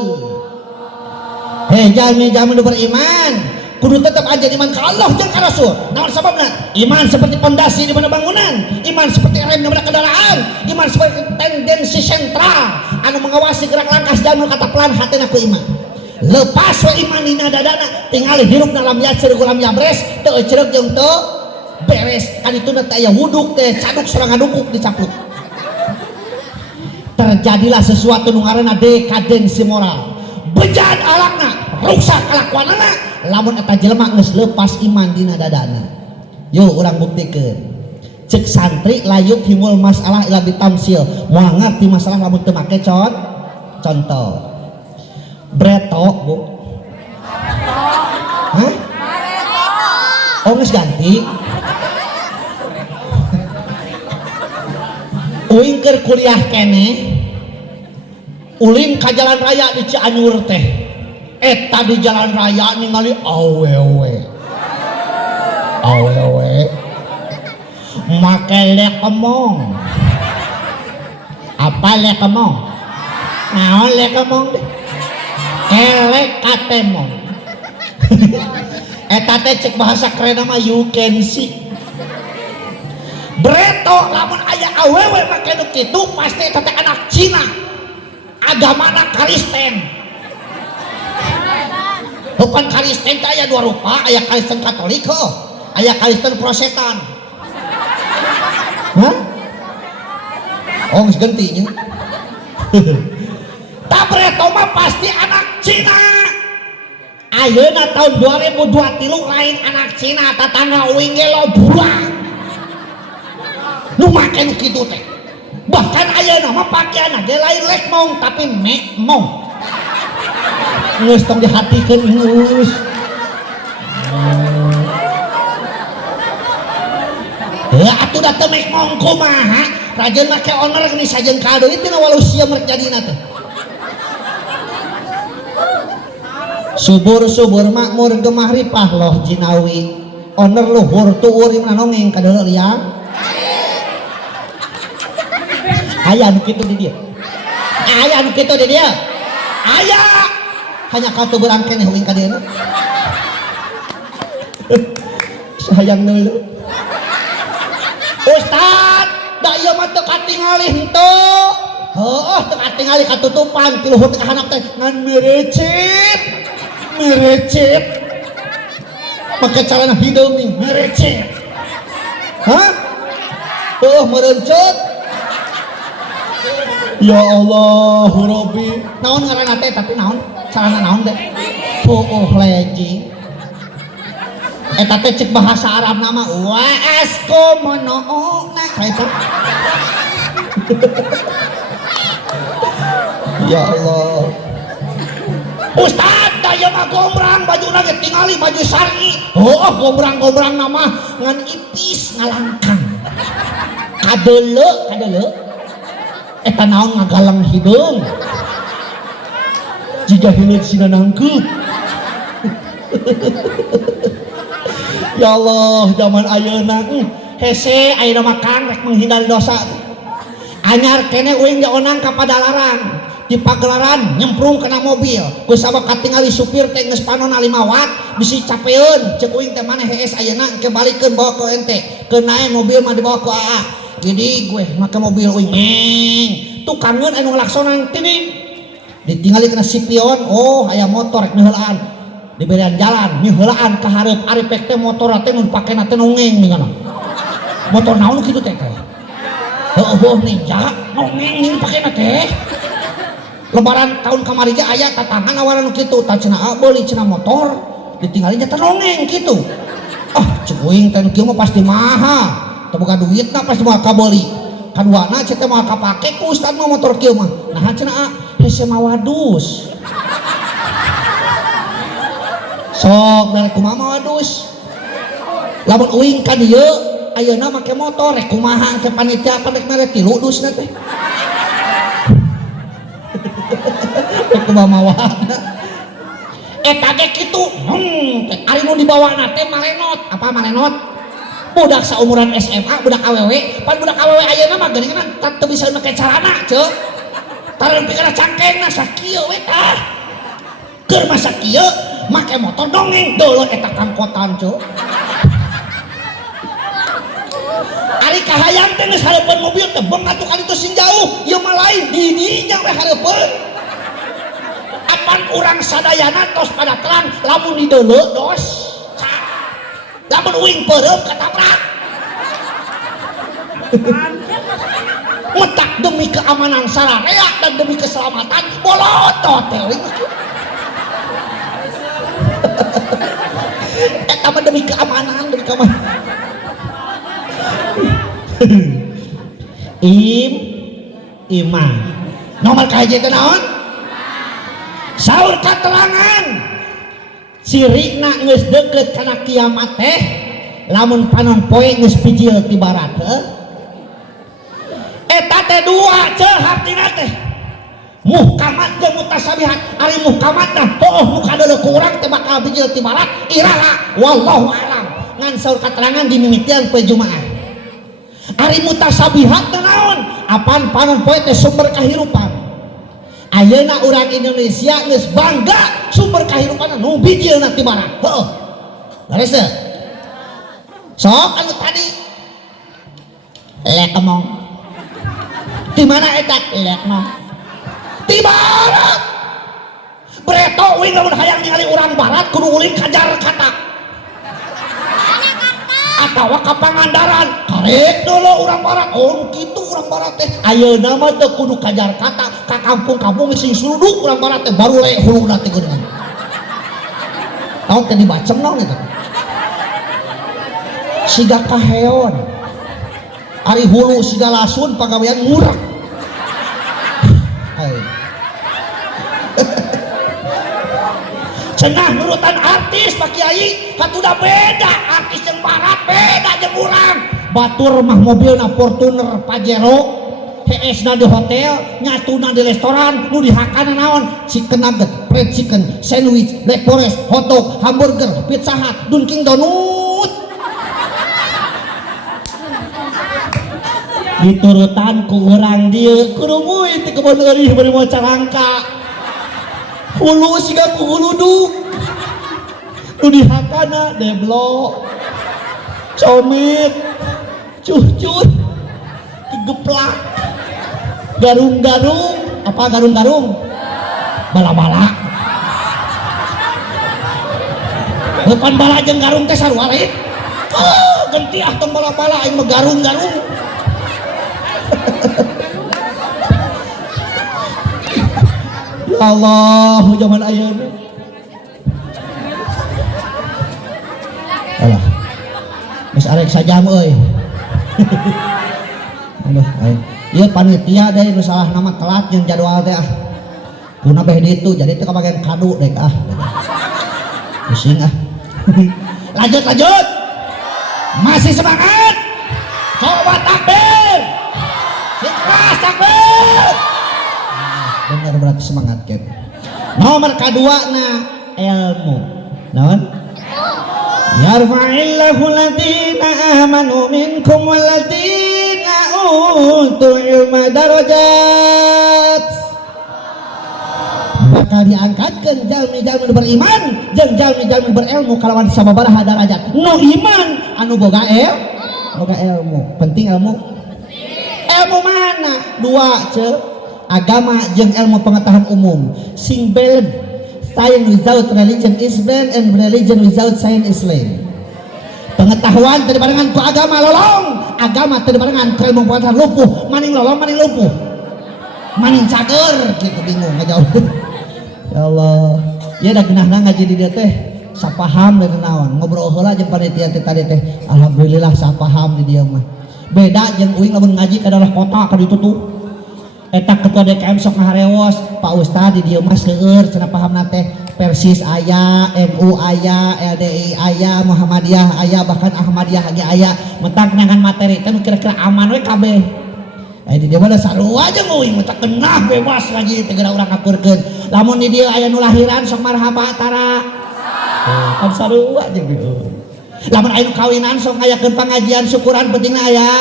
jalmi-jalmi nu beriman kudu tetap aja iman ke Allah jeung ka Rasul. Naon sababna? Iman seperti pondasi di mana bangunan, iman seperti rem di mana kendaraan, iman seperti tendensi sentral anu mengawasi gerak langkah jalma kata pelan hateuna ku iman. Lepas we iman dina dadana tinggal hirup dalam yacer gulam yabres teu ecereug jeung teu beres. Kan itu teh aya wuduk teh caduk sareng ngadukuk dicapluk. Terjadilah sesuatu nu ngaranna dekadensi moral. Bejaan alakna, rusak kalakuanana lamun eta jelema geus leupas iman dina dadana. Yuk urang buktikeun. Cek santri layuk himul masalah ila bitamsil. Moal ngarti masalah lamun teu make contoh. Breto, Bu. Hah? Oh geus ganti. Uing keur kuliah keneh. Ulin ka jalan raya di Cianjur teh eta di jalan raya ningali awewe make lekemong apa lekemong naon lekemong kelek katemong eta teh cek bahasa keren mah you can see breto lamun aya awewe make nu kitu pasti eta teh anak Cina agamana Kristen. Bukan Kristen aya dua rupa, aya Kristen Katolik, aya Kristen Protestan. Hah? Oh, geus ganti nya. Tabreto mah pasti anak Cina. Ayeuna tahun 2023 lain anak Cina tatangga uing ge loba. Nu make nu kitu teh. Bahkan ayeuna mah pakaianna ge lain lekmong tapi mekmong. Geus tong dihatikeun geus. Heuh atuh da teu mekmong kumaha? Rajeun make owner geus sajeun kado itu na walau sia merek jadina teh. Subur-subur makmur gemah ripah loh jinawi. Owner luhur tuur imna nongeng kadeuleu liang. Aya nu kitu di dieu. Aya nu kitu di dieu. Aya. Hanya kau teu beurang keneh uing ka dieu. Sayang neuleuh. Ustad, da ieu mah teu katingali henteu. Heueuh teu katingali katutupan ti luhur teh handap teh ngan merecet. Merecet. Make calana hideung merecet. Hah? Heueuh merencet. Ya Allah Rabbi naon ngaranna teh tapi naon carana naon teh leji eta teh cek bahasa Arab nama wa asko mono nah eta ya Allah Ustad daya mah gombrang baju lagi tingali baju sari gombrang nama ngan ipis ngalangkang kadele eta naon ngagalang hidung jika hilut sina nangkup ya Allah zaman ayeuna hese ayeuna makan rek menghindari dosa anyar kene uing jaonang ka Padalarang di pagelaran nyemprung kena mobil ku sabab katingali supir teh geus panon 5 watt bisi capeun ceuk uing teh maneh hees ayeuna ke balikeun bawa ku ente keun nae mobil mah dibawa ku AA jadi gue make mobil uing tukangeun anu ngelaksonan tining ditinggali kena sipion aya motor rek neuheulaan diberian jalan neuheulaan ka hareup ari pek teh motor teh nu pakena teh nongeng mingana motor naon kitu teh heuh ninja nongeng ning pakena teh lebaran tahun kamari ge aya tatangan awaran nu kitu tah cenah beuli cenah motor ditinggalinya teh nongeng kitu ceuk uing teh kieu mah pasti mahal teu boga duitna pasti moal kabeuli kaduana cek teh moal kapake ku ustad mah motor kieu mah nah cenah hese mah wadus sok dari kumaha mah wadus lamun uing ka dieu ayeuna make motor rek kumaha ke panitia pandek mere 3 dusna teh kumaha mawana eta ge kitu ari nu dibawana teh malenot apa malenot budak saumuran SMA budak awewe pan budak awewe ayeuna mah geuningan teu bisa make calana ceuk tareun pikirna cangkengna sakieu we tah keur masa kieu make motor dongeng deuleut eta kangkotan ceuk ari kahayang teh geus hareupeun mobil teh beung atuh kali teu sing jauh ieu mah lain di dinya we hareupeun apan urang sadayana tos pada terang lamun di deuleu dos lamun uing peureum katabrak metak demi keamanan sararea dan demi keselamatan bolotot teh eta mah demi keamanan iman nomor kahiji teh naon saur katerangan sirikna geus deukeut kana kiamat teh lamun panon poe geus pijil ti barat eta teh dua ceuh hartina teh muhkamat jeung mutasabihat ari muhkamat tah nu kadeuleu ku urang teh bakal pijil ti barat iraha wallahu alam ngan saur katerangan dimimitian poe Jumaah ari mutasabihat teh naon apaan panon poe teh sumber kahirupan ayeuna urang Indonesia geus bangga sumber kahirupan nu bijilna ti barat heuh beres sok anu tadi lek ngomong di mana eta lek ngomong di barat breto uing lamun hayang ningali urang barat kudu ulin ka Jakarta atawa ka Pangandaran karek dulu urang barat kitu urang barat teh ayeuna mah teu kudu ka Jakarta ka kampung-kampung sing suluduk urang barat teh baru le huluna teh geuningan naon teh dibacem naon eta siga kaheon ari hulu siga lasun pagawean murah cenah nurutan artis Pak Kiai katuda beda artis yang barat beda jeung urang batur mah mobilna Fortuner Pajero heesna di hotel nyatuna di restoran nu dihakana naon chicken nugget fried chicken sandwich black forest hotdog hamburger pizza hut Dunkin Donut diturutan ku urang dieu kudu muih ti kebon eurih bari moca rangka hulu siga ku huluduk nu dihakana deblok comit cuh-cuh geplak garung-garung apa garung-garung bala-bala depan bala jeung garung teh sarua lain genti tong bala-bala aing mah garung-garung Allah zaman ayeuna. Alah. Geus arek sajam euy. Aduh, ieu panitia deui nu salah nama telat jeung jadwal teh ah. Puna beh ditu jadi teh kabagian kado dek ah. Pusing ah. Lanjut. Masih semangat. Coba takbir. Ikhlas takbir. Bener berarti semangat kan. Nomor kedua na ilmu. Naon? Yarfa'illahu alladziina aamanu minkum walladziina utul ilma darajat. Bakal diangkatkeun jalmi-jalmi beriman jeung jalmi-jalmi berilmu kalawan sababaraha darajat. Nu iman anu boga ilmu. Penting ilmu. Ilmu mana? Dua ce. Agama jeung ilmu pengetahuan umum. Sing balance. Science without religion is blind and religion without science is lame. Pengetahuan teu dibarengan ku agama lolong, agama teu dibarengan ku ilmu pengetahuan lumpuh. Maning lolong, maning lumpuh. Maning cager kitu bingung ngajawab. Ya Allah. Ieu da geunahna ngaji di dieu teh sapaham dan naon. Ngobrol heula jeung panitia teh tadi teh. Alhamdulillah sapaham di dieu mah. Beda jeung uing lamun ngaji ka daerah kota ka ditu tuh. Eta ketua DKM sok ngaharewos Pak Ustad di dieu mah seueur cenah pahamna teh Persis aya, NU aya, LDI aya, Muhammadiyah aya, bahkan Ahmadiyah ge aya. Mentang nyangan materi teh nu kira-kira aman we kabeh. Di dieu mah sarua jeung uing mah kenah bebas lagi teh geura urang ngaturkeun. Lamun di dieu aya nu lahiran sok marhaba tara. Kan sarua jeung dieu. Lamun aya nu kawinan sok ngayakeun pangajian syukuran pentingna aya.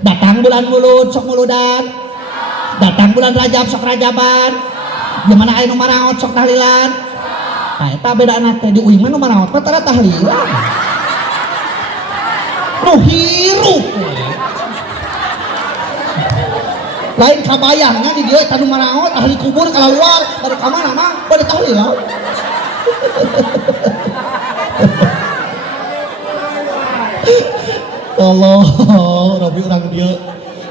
Datang bulan Mulud sok muludan, datang bulan Rajab sok rajaban, gimana aya nu maraot sok tahlilan. Nah eta bedana teh di uing mah nu maraot mah tara tahlilan. Nu hirup. Lain kabayangnya di dieu eta nu maraot ahli kubur kalaluar bari ka mana mah bari tahlilan. Allah, Rabbi urang dieu.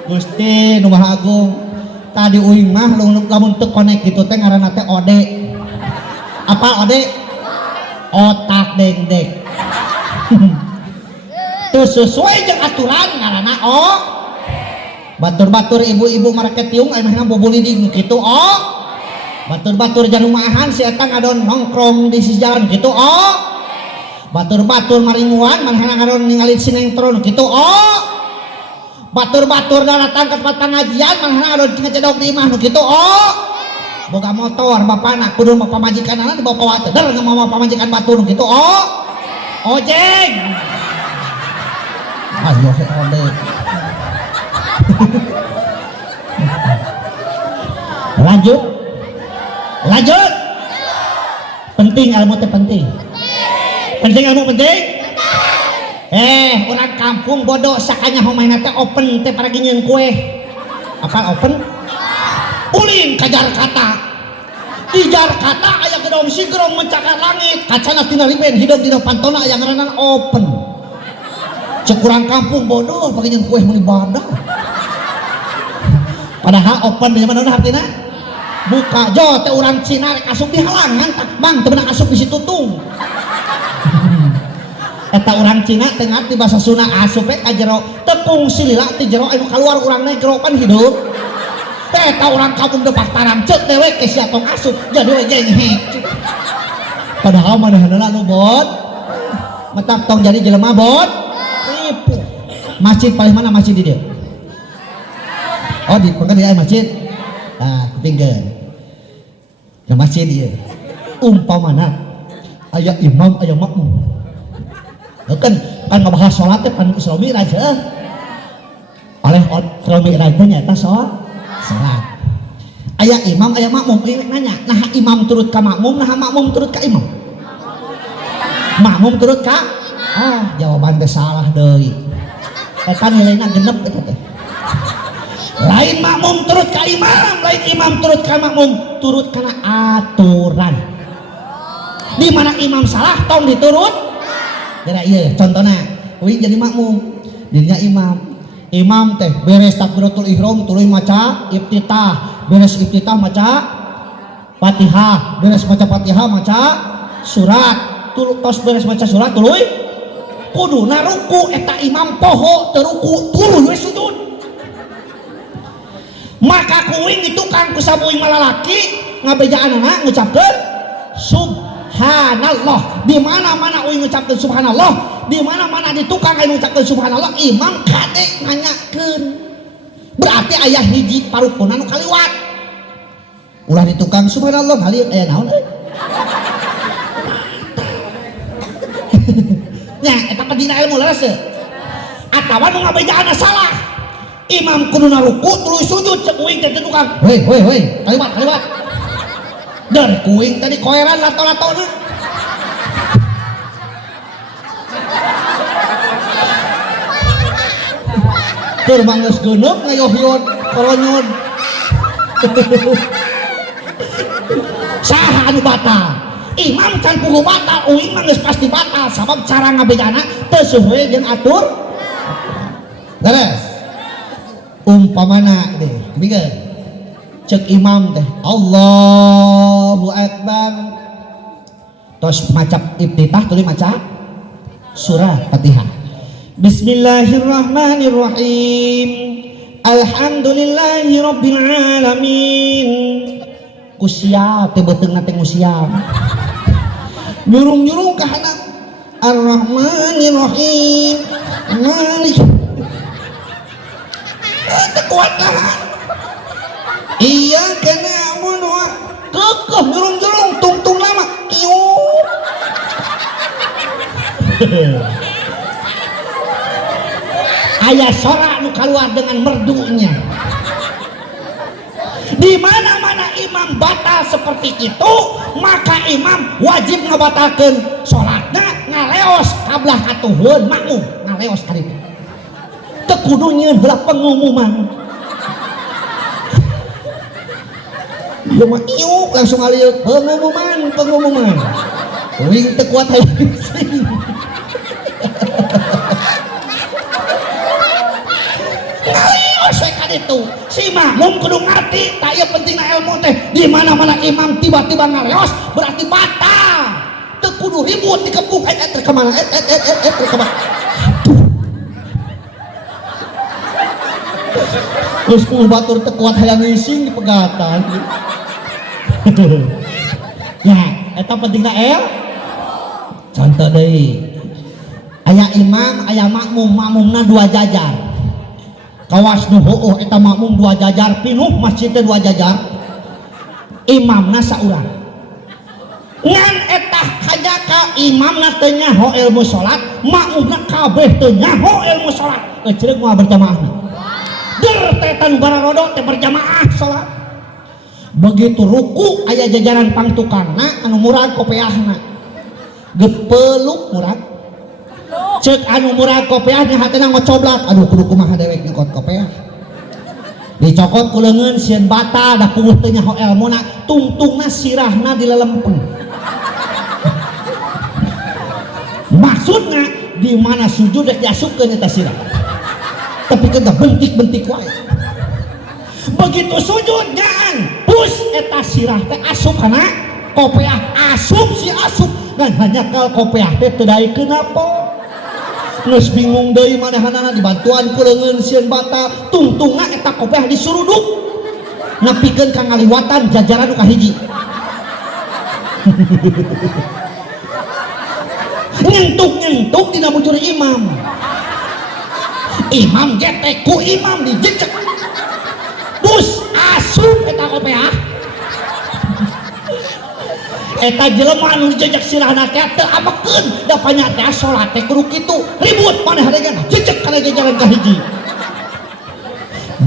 Gusti nu Maha Agung. Tadi uing mah lamun teu connect kitu teh ngaranna teh ode. Apa ode? Otak dengdek. Teu sesuai jeung aturan ngaranna batur-batur ibu-ibu marketiung aya mah bobuliding kitu batur-batur janumaahan si eta ngadon nongkrong di sisi jalan kitu batur-batur maringuan manehna ngaron ningali sinetron kitu batur-batur datang ke tempat pengajian manehna ngaron ngecedok di imah nu kitu boga motor bapana kudu pamajikanana dibawa teh der ngomong pamajikan batur nu kitu ojek ayo he ojek lanjut penting ilmu teh penting ilmu penting orang kampung bodoh sakanya homaina teh open teh para ginyeun kue apa open ulin kajar kata tijar kata aya gedong sigrong mencakar langit kacana tina riben hidup dina pantona aya ngaranna open cek urang kampung bodoh pake ginyeun kue mun ibadah padahal open di mana artina buka jo teh urang Cina rek asup di halangan bang teu beunang asup di situ tutung eta urang Cina teh ngarti basa Sunda asup ka jero tepung silila ti jero anu kaluar urang negro pan hidup teh eta urang kampung teu paktaran ceuk dewe ke sia tong asup jadi we jenghe padahal manehna nu bot matak tong jadi jelema bot tipu masjid paling mana masjid di dieu di pangkat aya masjid ketinggalan ke masjid ieu umpamana aya imam aya makmum kan ngabahas sholat teh pan Isra Mi'raj oleh Isra Mi'raj teh nyaeta sholat aya imam aya makmum rek nanya nah imam turut ka makmum nah makmum turut ka imam makmum turut ka jawaban teh salah deui eta nilainya genep eta teh lain makmum turut ka imam lain imam turut ka makmum turut kana aturan di mana imam salah tong diturut kira iya contohnya uing jadi makmum dirinya imam teh beres takbiratul ihram tuluy maca iftitah beres iftitah maca Fatihah, beres maca Fatihah maca surat, tos beres maca surat tuluy kudu naruku eta imam poho teruku tuluy we sujud. Maka kuing itu kan kusabuing malalaki ngabejaanana ngucapkeun subhanallah. Di mana-mana uing ngucapkeun subhanallah, di mana-mana di tukang anu ngucapkeun subhanallah, imam kade nanyakeun. Berarti aya hiji parukun anu kaliwat. Ulah di tukang subhanallah kali aya naon euy. Nya eta pedina ilmu leres teu? Atawa nu ngabejaanna salah. Imam kudu naruku tuluy sujud cek uing teh tukang. Hei kaliwat. Dari kuing tadi koeran lato-latona. Keur manggeus geuneup ngayohyod koronyod. Saha anu batal? Imam can kudu batal, uing mah geus pasti batal sabab cara ngabedana teu sesuai jeung atur. Beres. Umpamana deh, biga cek imam teh Allahu Akbar, tos maca iftitah tuluy maca surah Fatihah. Bismillahirrahmanirrahim. Alhamdulillahi rabbil alamin. Kusia teh beuteungna teh ngusiam. Nyurung-nyurung ka handap Ar-Rahmanirrahim. Malik kuat nahan. Iya kena amun doa kekeh jurung-jurung tungtung lama kiu. Aya sorak nu keluar dengan merdunya. Di mana-mana imam batal seperti itu, maka imam wajib ngabatalkeun salatna ngaleos kablah katuhun makmum ngaleos kali itu. Teu kudu nyieun heula pengumuman. Ieu mah iuk langsung alieu pengumuman. Uing teu kuat hayang sing. Ngalios we ka ditu. Si makmum kudu ngarti ta ieu pentingna ilmu teh. Di mana-mana imam tiba-tiba ngaleos berarti batal. Teu kudu ribut dikepung teh kemana kemana. Terus kudu batur teu kuat hayang ngising di pegatan. Ya, eta pentingna contoh deui. Aya imam, aya makmum, makmumna dua jajar. Kawas nu heueuh eta makmum dua jajar, pinuh masjid teh dua jajar. Imamna saurang. Ngan eta kajaka imamna teu nyaho ilmu salat, makmumna kabeh teu nyaho ilmu salat. Ceureuh moal berjamaah. Dertetan bararodo teh berjamaah salat. Begitu ruku aya jajaran pangtukarna anu murag kopiahna. Gepeluk murag. Cek anu murag kopiahnya hatena ngocoblak. Aduh kudu kumaha dewek nyokot kopiah. Dicokot ku leungeun sieun batal da puguh teu nyaho elmuna, tungtungna sirahna dilelempeng. Maksudna di mana sujud rek diasupkeun eta sirah. Tapi kita bentik-bentik wae. Begitu sujud jangan pus eta sirah teh asup kana kopiah, asup dan hanya kal kopiah teh teu daekeun apa. Geus bingung deui manehanana dibantuan ku leungeun sieun batal, tungtungna eta kopiah disuruduk. Nepikeun ka ngaliwatan jajaran nu kahiji. Nyentuk-nyentuk dina bujur imam. Imam getek ku imam dijejek dus asup eta kopiah. Eta jelema anu dijejek sirahna teh teu amekeun da panyata salat teh kudu kitu ribut manehna jejek kana jajaran kahiji.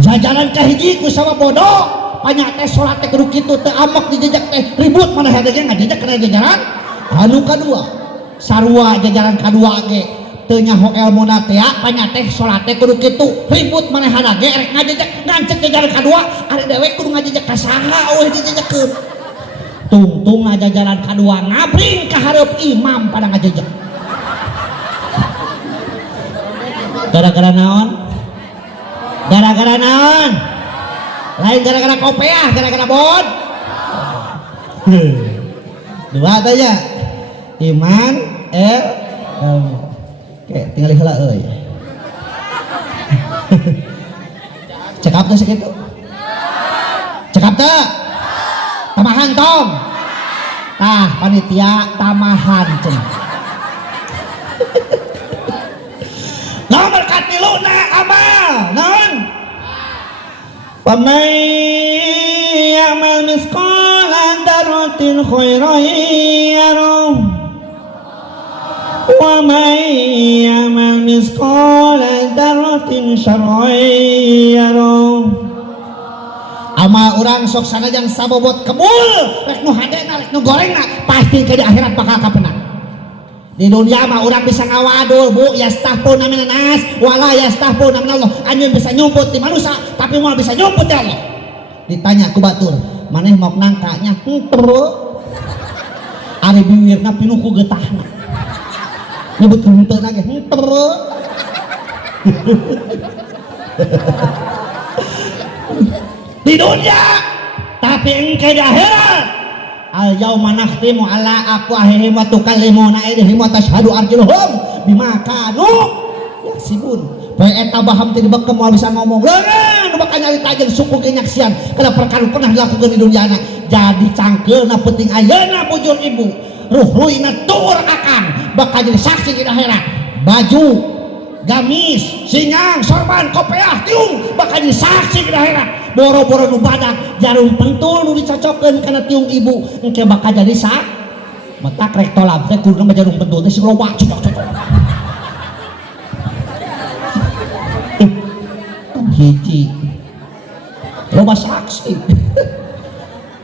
Jajaran kahiji ku sama bodoh panyata salat teh kudu kitu teu amek dijejek teh ribut manehna ngajejek kana jajaran anu kadua. Sarua jajaran kadua ge teu nyaho elmuna teh panyata salat teh kudu kitu ribut manehna ge rek ngajejek ngancek jajaran kadua ari dewek kudu ngajejek ka saha eueuh dijejekeun. Tungtung jajaran kadua ngabring ka hareup imam pada ngajejek. Gara-gara naon? Gara-gara naon? Lain gara-gara kopiah, gara-gara bod. Dua tanya. Iman, oke, tinggal heula euy. Cekap teh sakitu. Cekap teh. Tamahan tong. Tah panitia tamahan cenah. Nomor katiluna amal, naon? Faman ya'mal misqala dzarratin khairan yarah. Wa man ya'mal misqala dzarratin syarran yarah. Amal urang sok sanajan sabobot kebul, rek nu hadena, rek nu gorengna, pasti ke di akhirat bakal kapenang. Di dunia mah urang bisa ngawadul bu, yastahpuna minan nas wala yastahpuna minallah. Anjeun bisa nyumput di manusia tapi moal bisa nyumput di Allah. Ditanya ku batur, maneh mau nangkanya henteu. Ari bibirna pinuh ku getahna. Nyebut henteu lagi henteu. Di dunia tapi engke di akhirat al yauma nakhtimu ala afwahihim wa tukallimuna aydihim wa tashhadu arjuluhum bima kanu yaksibun. Poe eta baham teh dibekem moal bisa ngomong leungeun bakal nyarita jeung suku kenyaksian kana perkara pernah dilakukeun di dunyana. Jadi cangkeulna penting ayeuna bujur ibu ruh-ruhina tur akan bakal jadi saksi di akhirat. Baju gamis, singang, sorban, kopiah, tiung bakal jadi saksi di akhirat. Boro-boro nu badak jarum pentul nu dicocokkeun kana tiung ibu engke bakal jadi sak matak rek tolab teh kudu mah jarum pentul teh loba cocok-cocok. Hiji loba saksi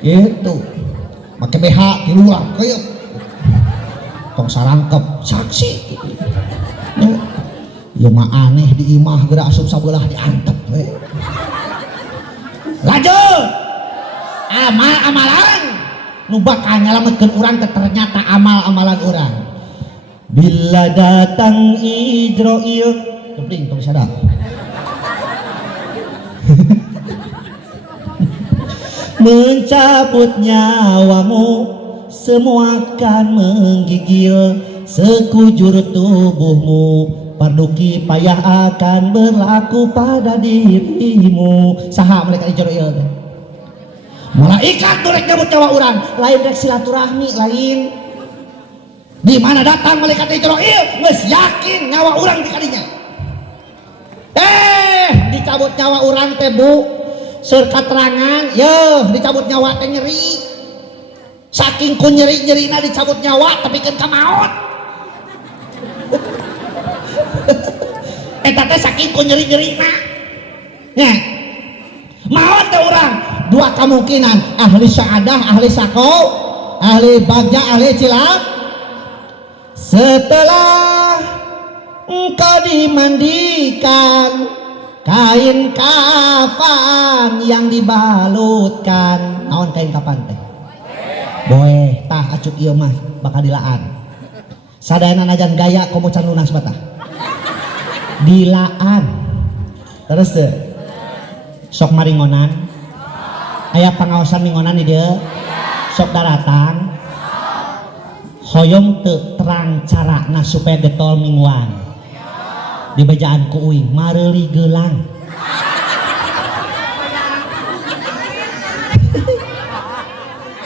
gitu make BH di luar kayak tong sarangkep saksi ya mah aneh di imah geura asup sabelah diantep we. Lanjut amal-amalan nu bakal nyalametkeun urang teh ternyata amal-amalan urang. Bila datang Ijroil teping tong sadap. Mencabut nyawamu semua akan menggigil sekujur tubuhmu. Parduki payah akan berlaku pada dirimu. Saha mereka Ijroil teh? Malaikat nu rek nyabut nyawa urang, lain rek silaturahmi lain. Di mana datang malaikat Ijroil geus yakin nyawa urang di kadinya. Dicabut nyawa urang teh Bu, seur katerangan, yeuh dicabut nyawa teh nyeri. Saking ku nyeri-nyerina dicabut nyawa tapi kan ka maot. Eta teh saking ku nyeri-nyerina. Nya. Maot teh urang dua kemungkinan, ahli syahadah, ahli sakau, ahli bagja, ahli cilak. Setelah engkau dimandikan kain kafan yang dibalutkan, naon kain kafan teh? Boeh, tah acut ieu mah bakal dilaan. Sadayana najan gaya komo can lunas batah. Dilaan. Terus teh sok maringonan. Aya pangaosan mingonan di dieu. Sok daratang. Hoyong teu terang carana supaya getol mingguan. Di bejaan ku uing mareuli geulang.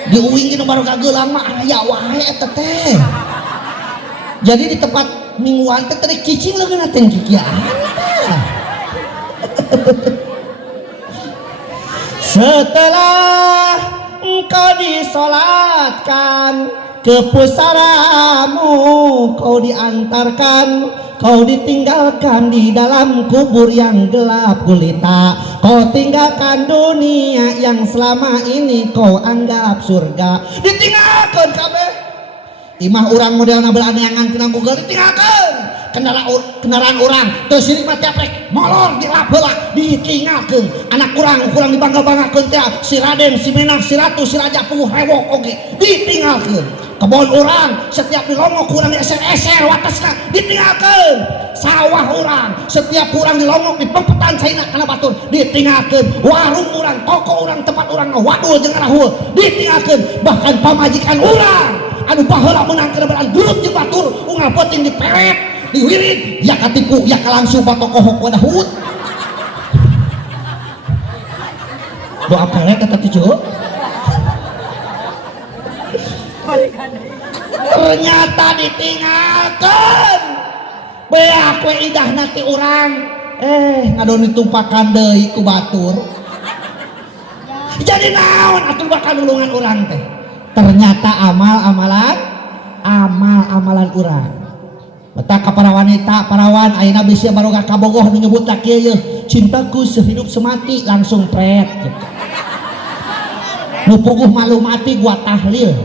Di uing ge nu baru geulang mah aya wae eta teh. Jadi di tempat mingguan teh teh cicing leungeunna teh kikiaan teh. Setelah engkau disolatkan ke pusaramu, kau diantarkan, kau ditinggalkan di dalam kubur yang gelap gulita, kau tinggalkan dunia yang selama ini kau anggap surga, ditinggalkan kabeh. imah urang modelna belaneangan tina Google ditinggalkeun kendaraan orang terus sirik mah tiap rek molor dilap heula ditinggalkeun anak urang dibangga-banggakeun teh si Raden si Menang si Ratu si Raja Puguh Rewok oge ditinggalkeun kebon orang setiap dilongok urang eser-eser watasna ditinggalkeun sawah orang setiap urang dilongok di pempetan saina kana batur ditinggalkeun warung urang toko urang tempat urang wadul jeung arahul ditinggalkeun bahkan pamajikan urang anu baheula menang kedebaran grup jeung batur unggal peuting diperet diwirid ya katipu ya kalangsung patokohok wadahut doa pelet kata tujuh ternyata ditinggalkan beak we idah nanti orang ngadon ditumpakan deui ku batur jadi naon atuh bakal nulungan orang teh ternyata amalan urang mata ka para wanita parawan ayeuna bisi baroga kabogoh nu nyebut tak kieu cintaku sehidup semati langsung pret gitu. Nu puguh malu mati gua tahlil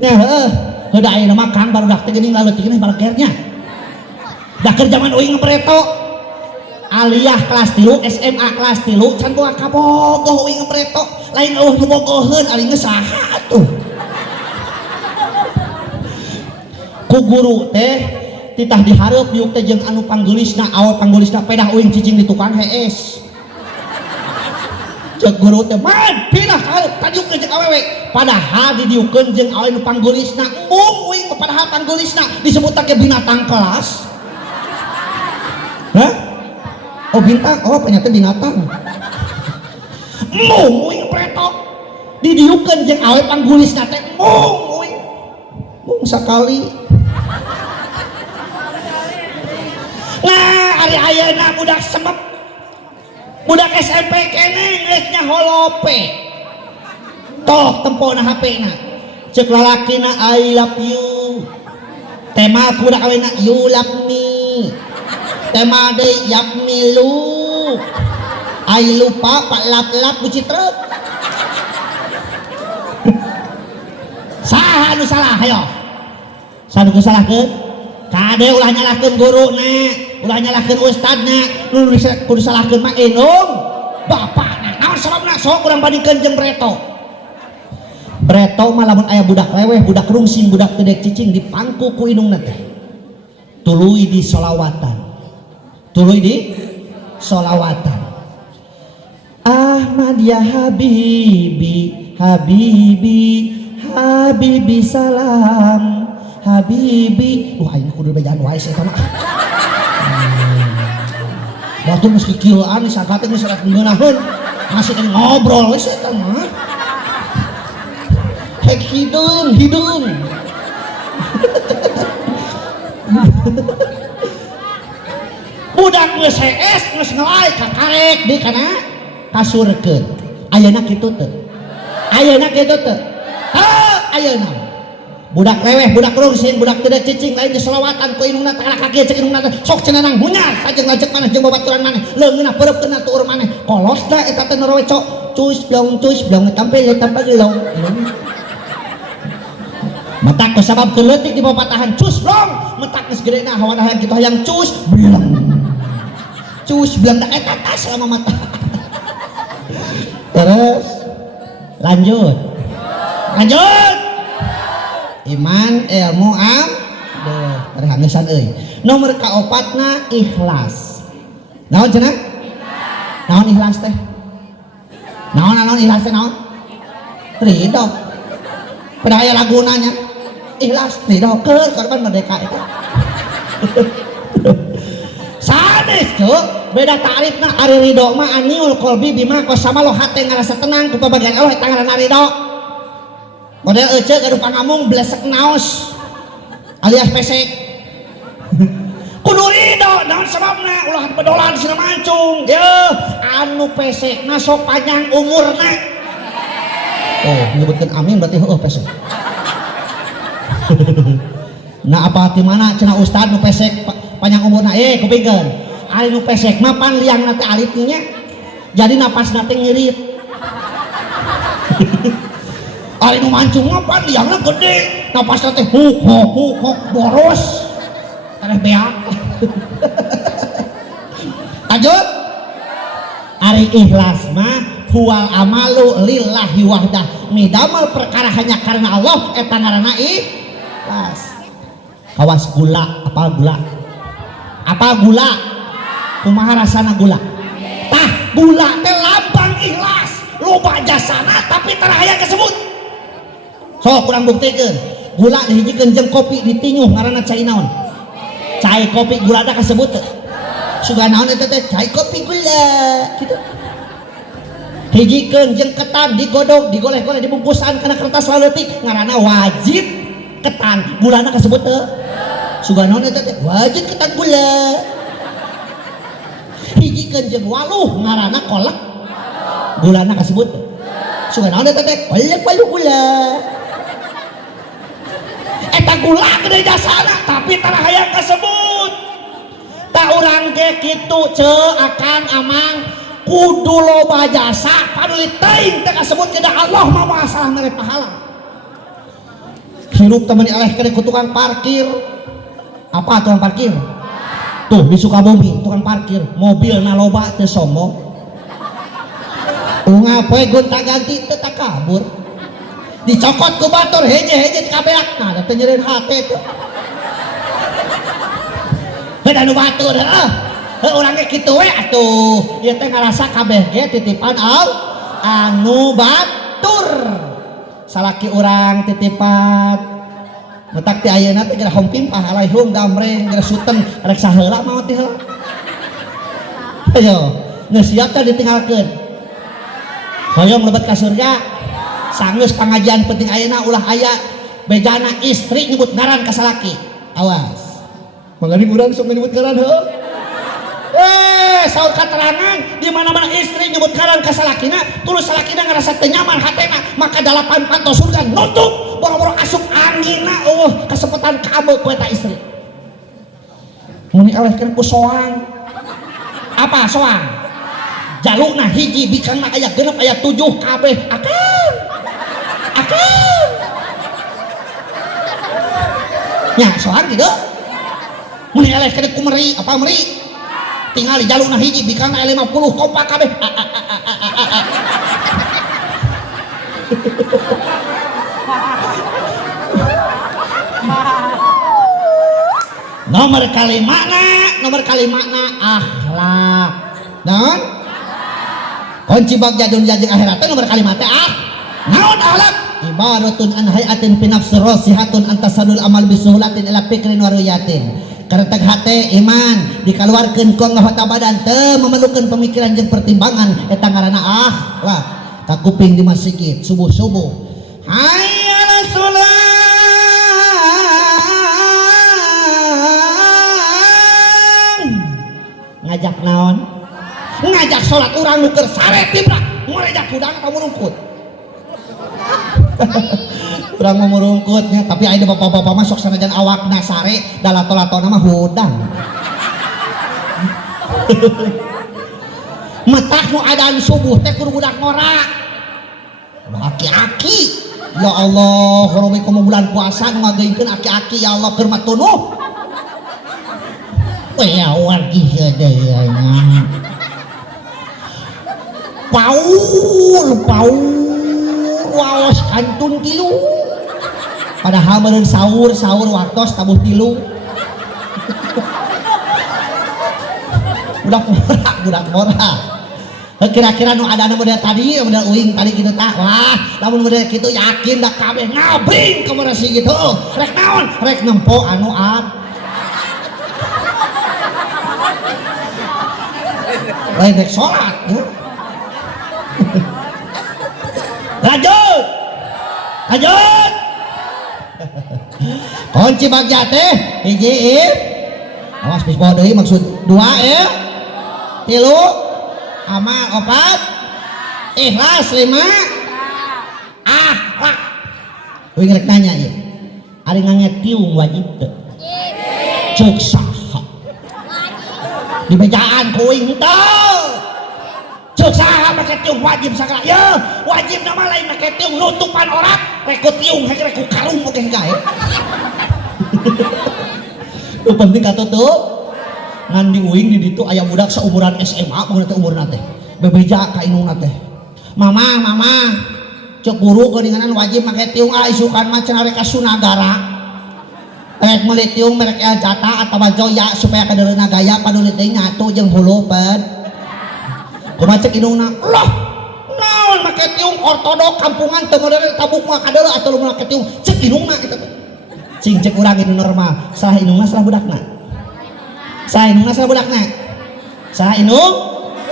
nya heuh ayeuna mah Kang barudak teh geuning lalu teh geuning balegernya da keur zaman euy ngepreto aliyah kelas 3 SMA kelas 3 can boga kabogoh euy ngepreto lain eueuh nu bogoheun ari geus saha atuh ku guru teh titah dihareup yuk teh jeung anu panggelisna awal panggelisna pedah uing cicing di tukang hees cek guru teh man pilah hareup tadiuk jeung awewe padahal didiukeun jeung awewe nu panggelisna embung uing padahal panggelisna disebut teh binatang kelas hah oh bintang oh ternyata binatang embung uing pretok didiukeun jeung awewe panggelisna teh embung uing embung sakali. Nah, ari ayeuna budak sebab budak SMP kene geus nya holope. Toh tempona HP-na. Ceuk lalakina I love you. Tema budak awena you love me. Tema deui yap me lu. I lupa pak lap-lap ku citreuk. Saha anu salah hayo? Saha nu salahkeun? Kade ulah nyalahkeun guruna, ulah nyalahkeun ustadna, nu kudu salahkeun mah enung bapakna. Naon sababna? Sok urang bandingkeun jeung Breto. Breto mah lamun aya budak leweh, budak rungsing, budak teu dek cicing dipangku ku indungna teh. Tuluy di solawatan. Tuluy di solawatan. Ahmad ya habibi, habibi, habibi salam. Habibi, wah ini kudu bejaan wae sih mah. Waktu meski kieuan disangka teh geus sarat ngeunaheun, masih kan ngobrol we sih eta mah. Hek hidung. Budak geus hees geus ngelai ka karek di kana kasurkeun. Ayeuna kitu teu? Ayeuna kitu teu? Ayeuna budak leweh, budak rungsing, budak tidak cicing lain di selawatan ku indungna teh kaki cek indungna sok cenanang munyar sajeng lajek maneh jeung babaturan maneh leungeunna peureup teu tuur maneh kolosna eta teh norowe cok cus blong tampil tanpa gelong metak ku sabab keleutik di babatahan cus blong metak geus gedena hawana hayang kitu hayang cus blong da eta tas selama mata terus lanjut iman ilmu terhangesan euy nomor kaopatna ikhlas naon cenah naon ikhlas teh naon ikhlas teh naon ridho pada aya lagunanya ikhlas ridho keur korban merdeka eta sanes cuk beda ta'rifna ari ridho mah aniul qalbi bima qasama lo hate ngarasa tenang ku pabagian Allah eta ngaranna ridho model ece gaduh pangamung blesek naos alias pesek kudu ridho naon sababna ulah bedolan sina mancung yeuh anu pesekna sok panjang umurna oh nyebutkeun amin berarti heuh pesek nah apa ti mana cenah ustad nu pesek panjang umurna kupingkeun ari nu pesek mah pan liangna teh alit nya jadi napasna teh ngirit Ari nu mancung mah pan liangna gede, napasna teh huk boros. Tareh beak. Lanjut. Ari ikhlas mah huwal amalu lillahi wahdah. Midamel perkara hanya karena Allah eta ngaranna ikhlas. Kawas gula, apal gula? Apal gula? Kumaha rasana gula? Tah, gula teh lambang ikhlas. Loba jasana tapi tara aya kesebut. So kurang buktikeun. Gula dihijikeun jeung kopi ditinyuh ngaranna cai naon? Cai kopi gula da kasebut teu? Suga naon eta teh? Cai kopi gula kitu. Hijikeun jeung ketan digodog, digoleh-goleh dibungkusan kana kertas leutik ngaranna wajib ketan. Gulana kasebut teu? Suga naon eta teh? Wajib ketan gula. Hijikeun jeung waluh ngaranna kolak. Gulana kasebut teu? Suga naon eta teh? Waluh gula. Eta gula gede jasana tapi tara hayang kasebut. Tak urang ge kitu ceu akan amang kudu loba jasa paduli teuing teh kasebut kedah Allah mah masalah mere pahala. Hirup temen eleh kene ku tukang parkir. Apa tukang parkir? Tuh di Sukabumi tukang parkir, mobilna loba teu sombong. Unga poe gonta-ganti teu tak kabur. Dicokot ku batur heje-heje kabeakna da teu nyeureun hate teh. Heuh nu batur heuh. Heuh urang ge kitu we atuh. Ieu teh ngarasa kabeh ge titipan anu batur. Salaki urang titipan metak ti ayeuna teh geura hong pimpah alaihum gamreng geura suten rek saheula maot teh heula. Ayo, geus siap teh ditinggalkeun. Hoyong mlebet ka surga. Sanggeus pangajian penting ayeuna ulah aya bejana istri nyebut ngaran ka salaki. Awas. Mangani urang sok nyebut ngaran heuh. Saur katerangan di mana-mana istri nyebut ngaran ka salakina, tulus salakina ngarasa teu nyaman hatena, maka dalapan panto surga nutup boro-boro asup anginna kasepetan kabeu ku eta istri. Muni elehkeun ku soang. Apa soang? Jalukna hiji bikangna aya 6 aya 7 kabeh akan. Nya soang kitu. Mun eleh kene ku meri, apa meri? Tinggal di jalukna hiji bikangna aya 50 kompak kabeh. Nomor kalimana akhlak. Naon? Kunci bagja dunya jeung akhirat nomor kalimat teh naon akhlak? Ibaratun an hayatin fi nafsi rasihatun antasadul amal bisuhulatin ila fikrin wa ruyatin. Kareteg hate iman dikaluarkeun ku anggota badan teu memerlukeun pemikiran jeung pertimbangan eta ngaranna akhlak. Ka kuping di masjid subuh-subuh. Hayya 'alas shalah. Ngajak naon? Ngajak salat urang nu keur sare tibra, ngorejak kudang ka murungkut. Urang mau merungkutnya tapi ada bapak-bapak masuk sanajan awakna sare dalato-latona mah hudang. Metak nu adan subuh teh kudu budak ngora. Aki-aki. Ya Allah, horobe komo bulan puasa nu ngageunkeun aki-aki ya Allah keur matunuh. Ya wargi sadaya nya. Paul waos kantun tilu. Padahal meureun sahur waktos tabuh tilu. budak mora. Kira-kira nu adana model tadi, model uing tadi kitu tah. Wah, lamun model kitu yakin dah kabeh ngabring ka mora si kitu. Rek naon? Rek nempo anu lain rek salat. Lanjut. Kunci bagja teh hiji awas bis poho deui maksud 2 3 amal 4 ikhlas 5 akhlak. Kuwi ngerek nanya ieu. Ari ngangetiung wajib teu? Ceuk saha? Di bejaan kuing teu. cek saha make tiung wajib sakala ya wajib nama lain make tiung nutupan orang reko tiung reko karung oke gae nu penting katutup ngan di uing di ditu aya budak seumuran SMA mun teh umurna teh bebeja ka indungna teh mama cek guru geuninganan wajib make tiung isukan mah cenah rek kasunagara rek meuli tiung merek jata atawa joya supaya kadeurna gaya paduli teh nyatu jeung hulupeun kumaha cek indungna Allah naon make tiung ortodok kampungan teu modern tabuk mah kadeuleu atuh lu make tiung cek indungna kitu cing cek urang indung normal salah indungna salah budakna salah indungna salah budakna salah indung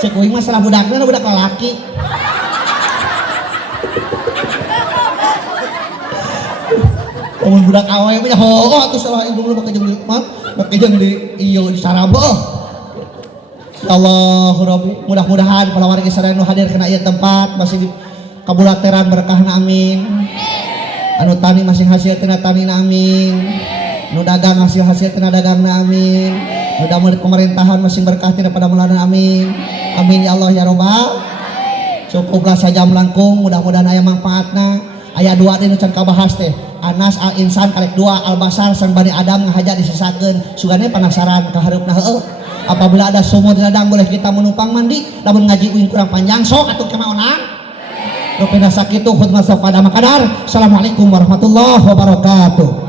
cek uing mah salah budakna budak laki lamun budak awewe punya hooh atuh salah indung lu make jeung mah make jeung di ieu di sarabo ya Allah Rabbi mudah-mudahan para warga sadaya nu hadir kana ieu tempat masih kabulateran berkahna amin anu tani masih hasil tina tanina amin nu dagang hasil tina dagangna amin nu damel pemerintahan masih berkah tina pada mulana amin amin ya Allah ya Rabbal cukuplah saja melangkung mudah-mudahan aya manfaatna aya dua teh nu can kabahas teh Anas al insan karek dua al basar sang Bani Adam ngahaja disisakeun sugane penasaran ka hareupna heueuh apabila ada sumur di ladang boleh kita menumpang mandi lamun ngaji uing kurang panjang sok atuh kemaonan rupina sakitu khutbah pada makadar. Assalamualaikum warahmatullahi wabarakatuh.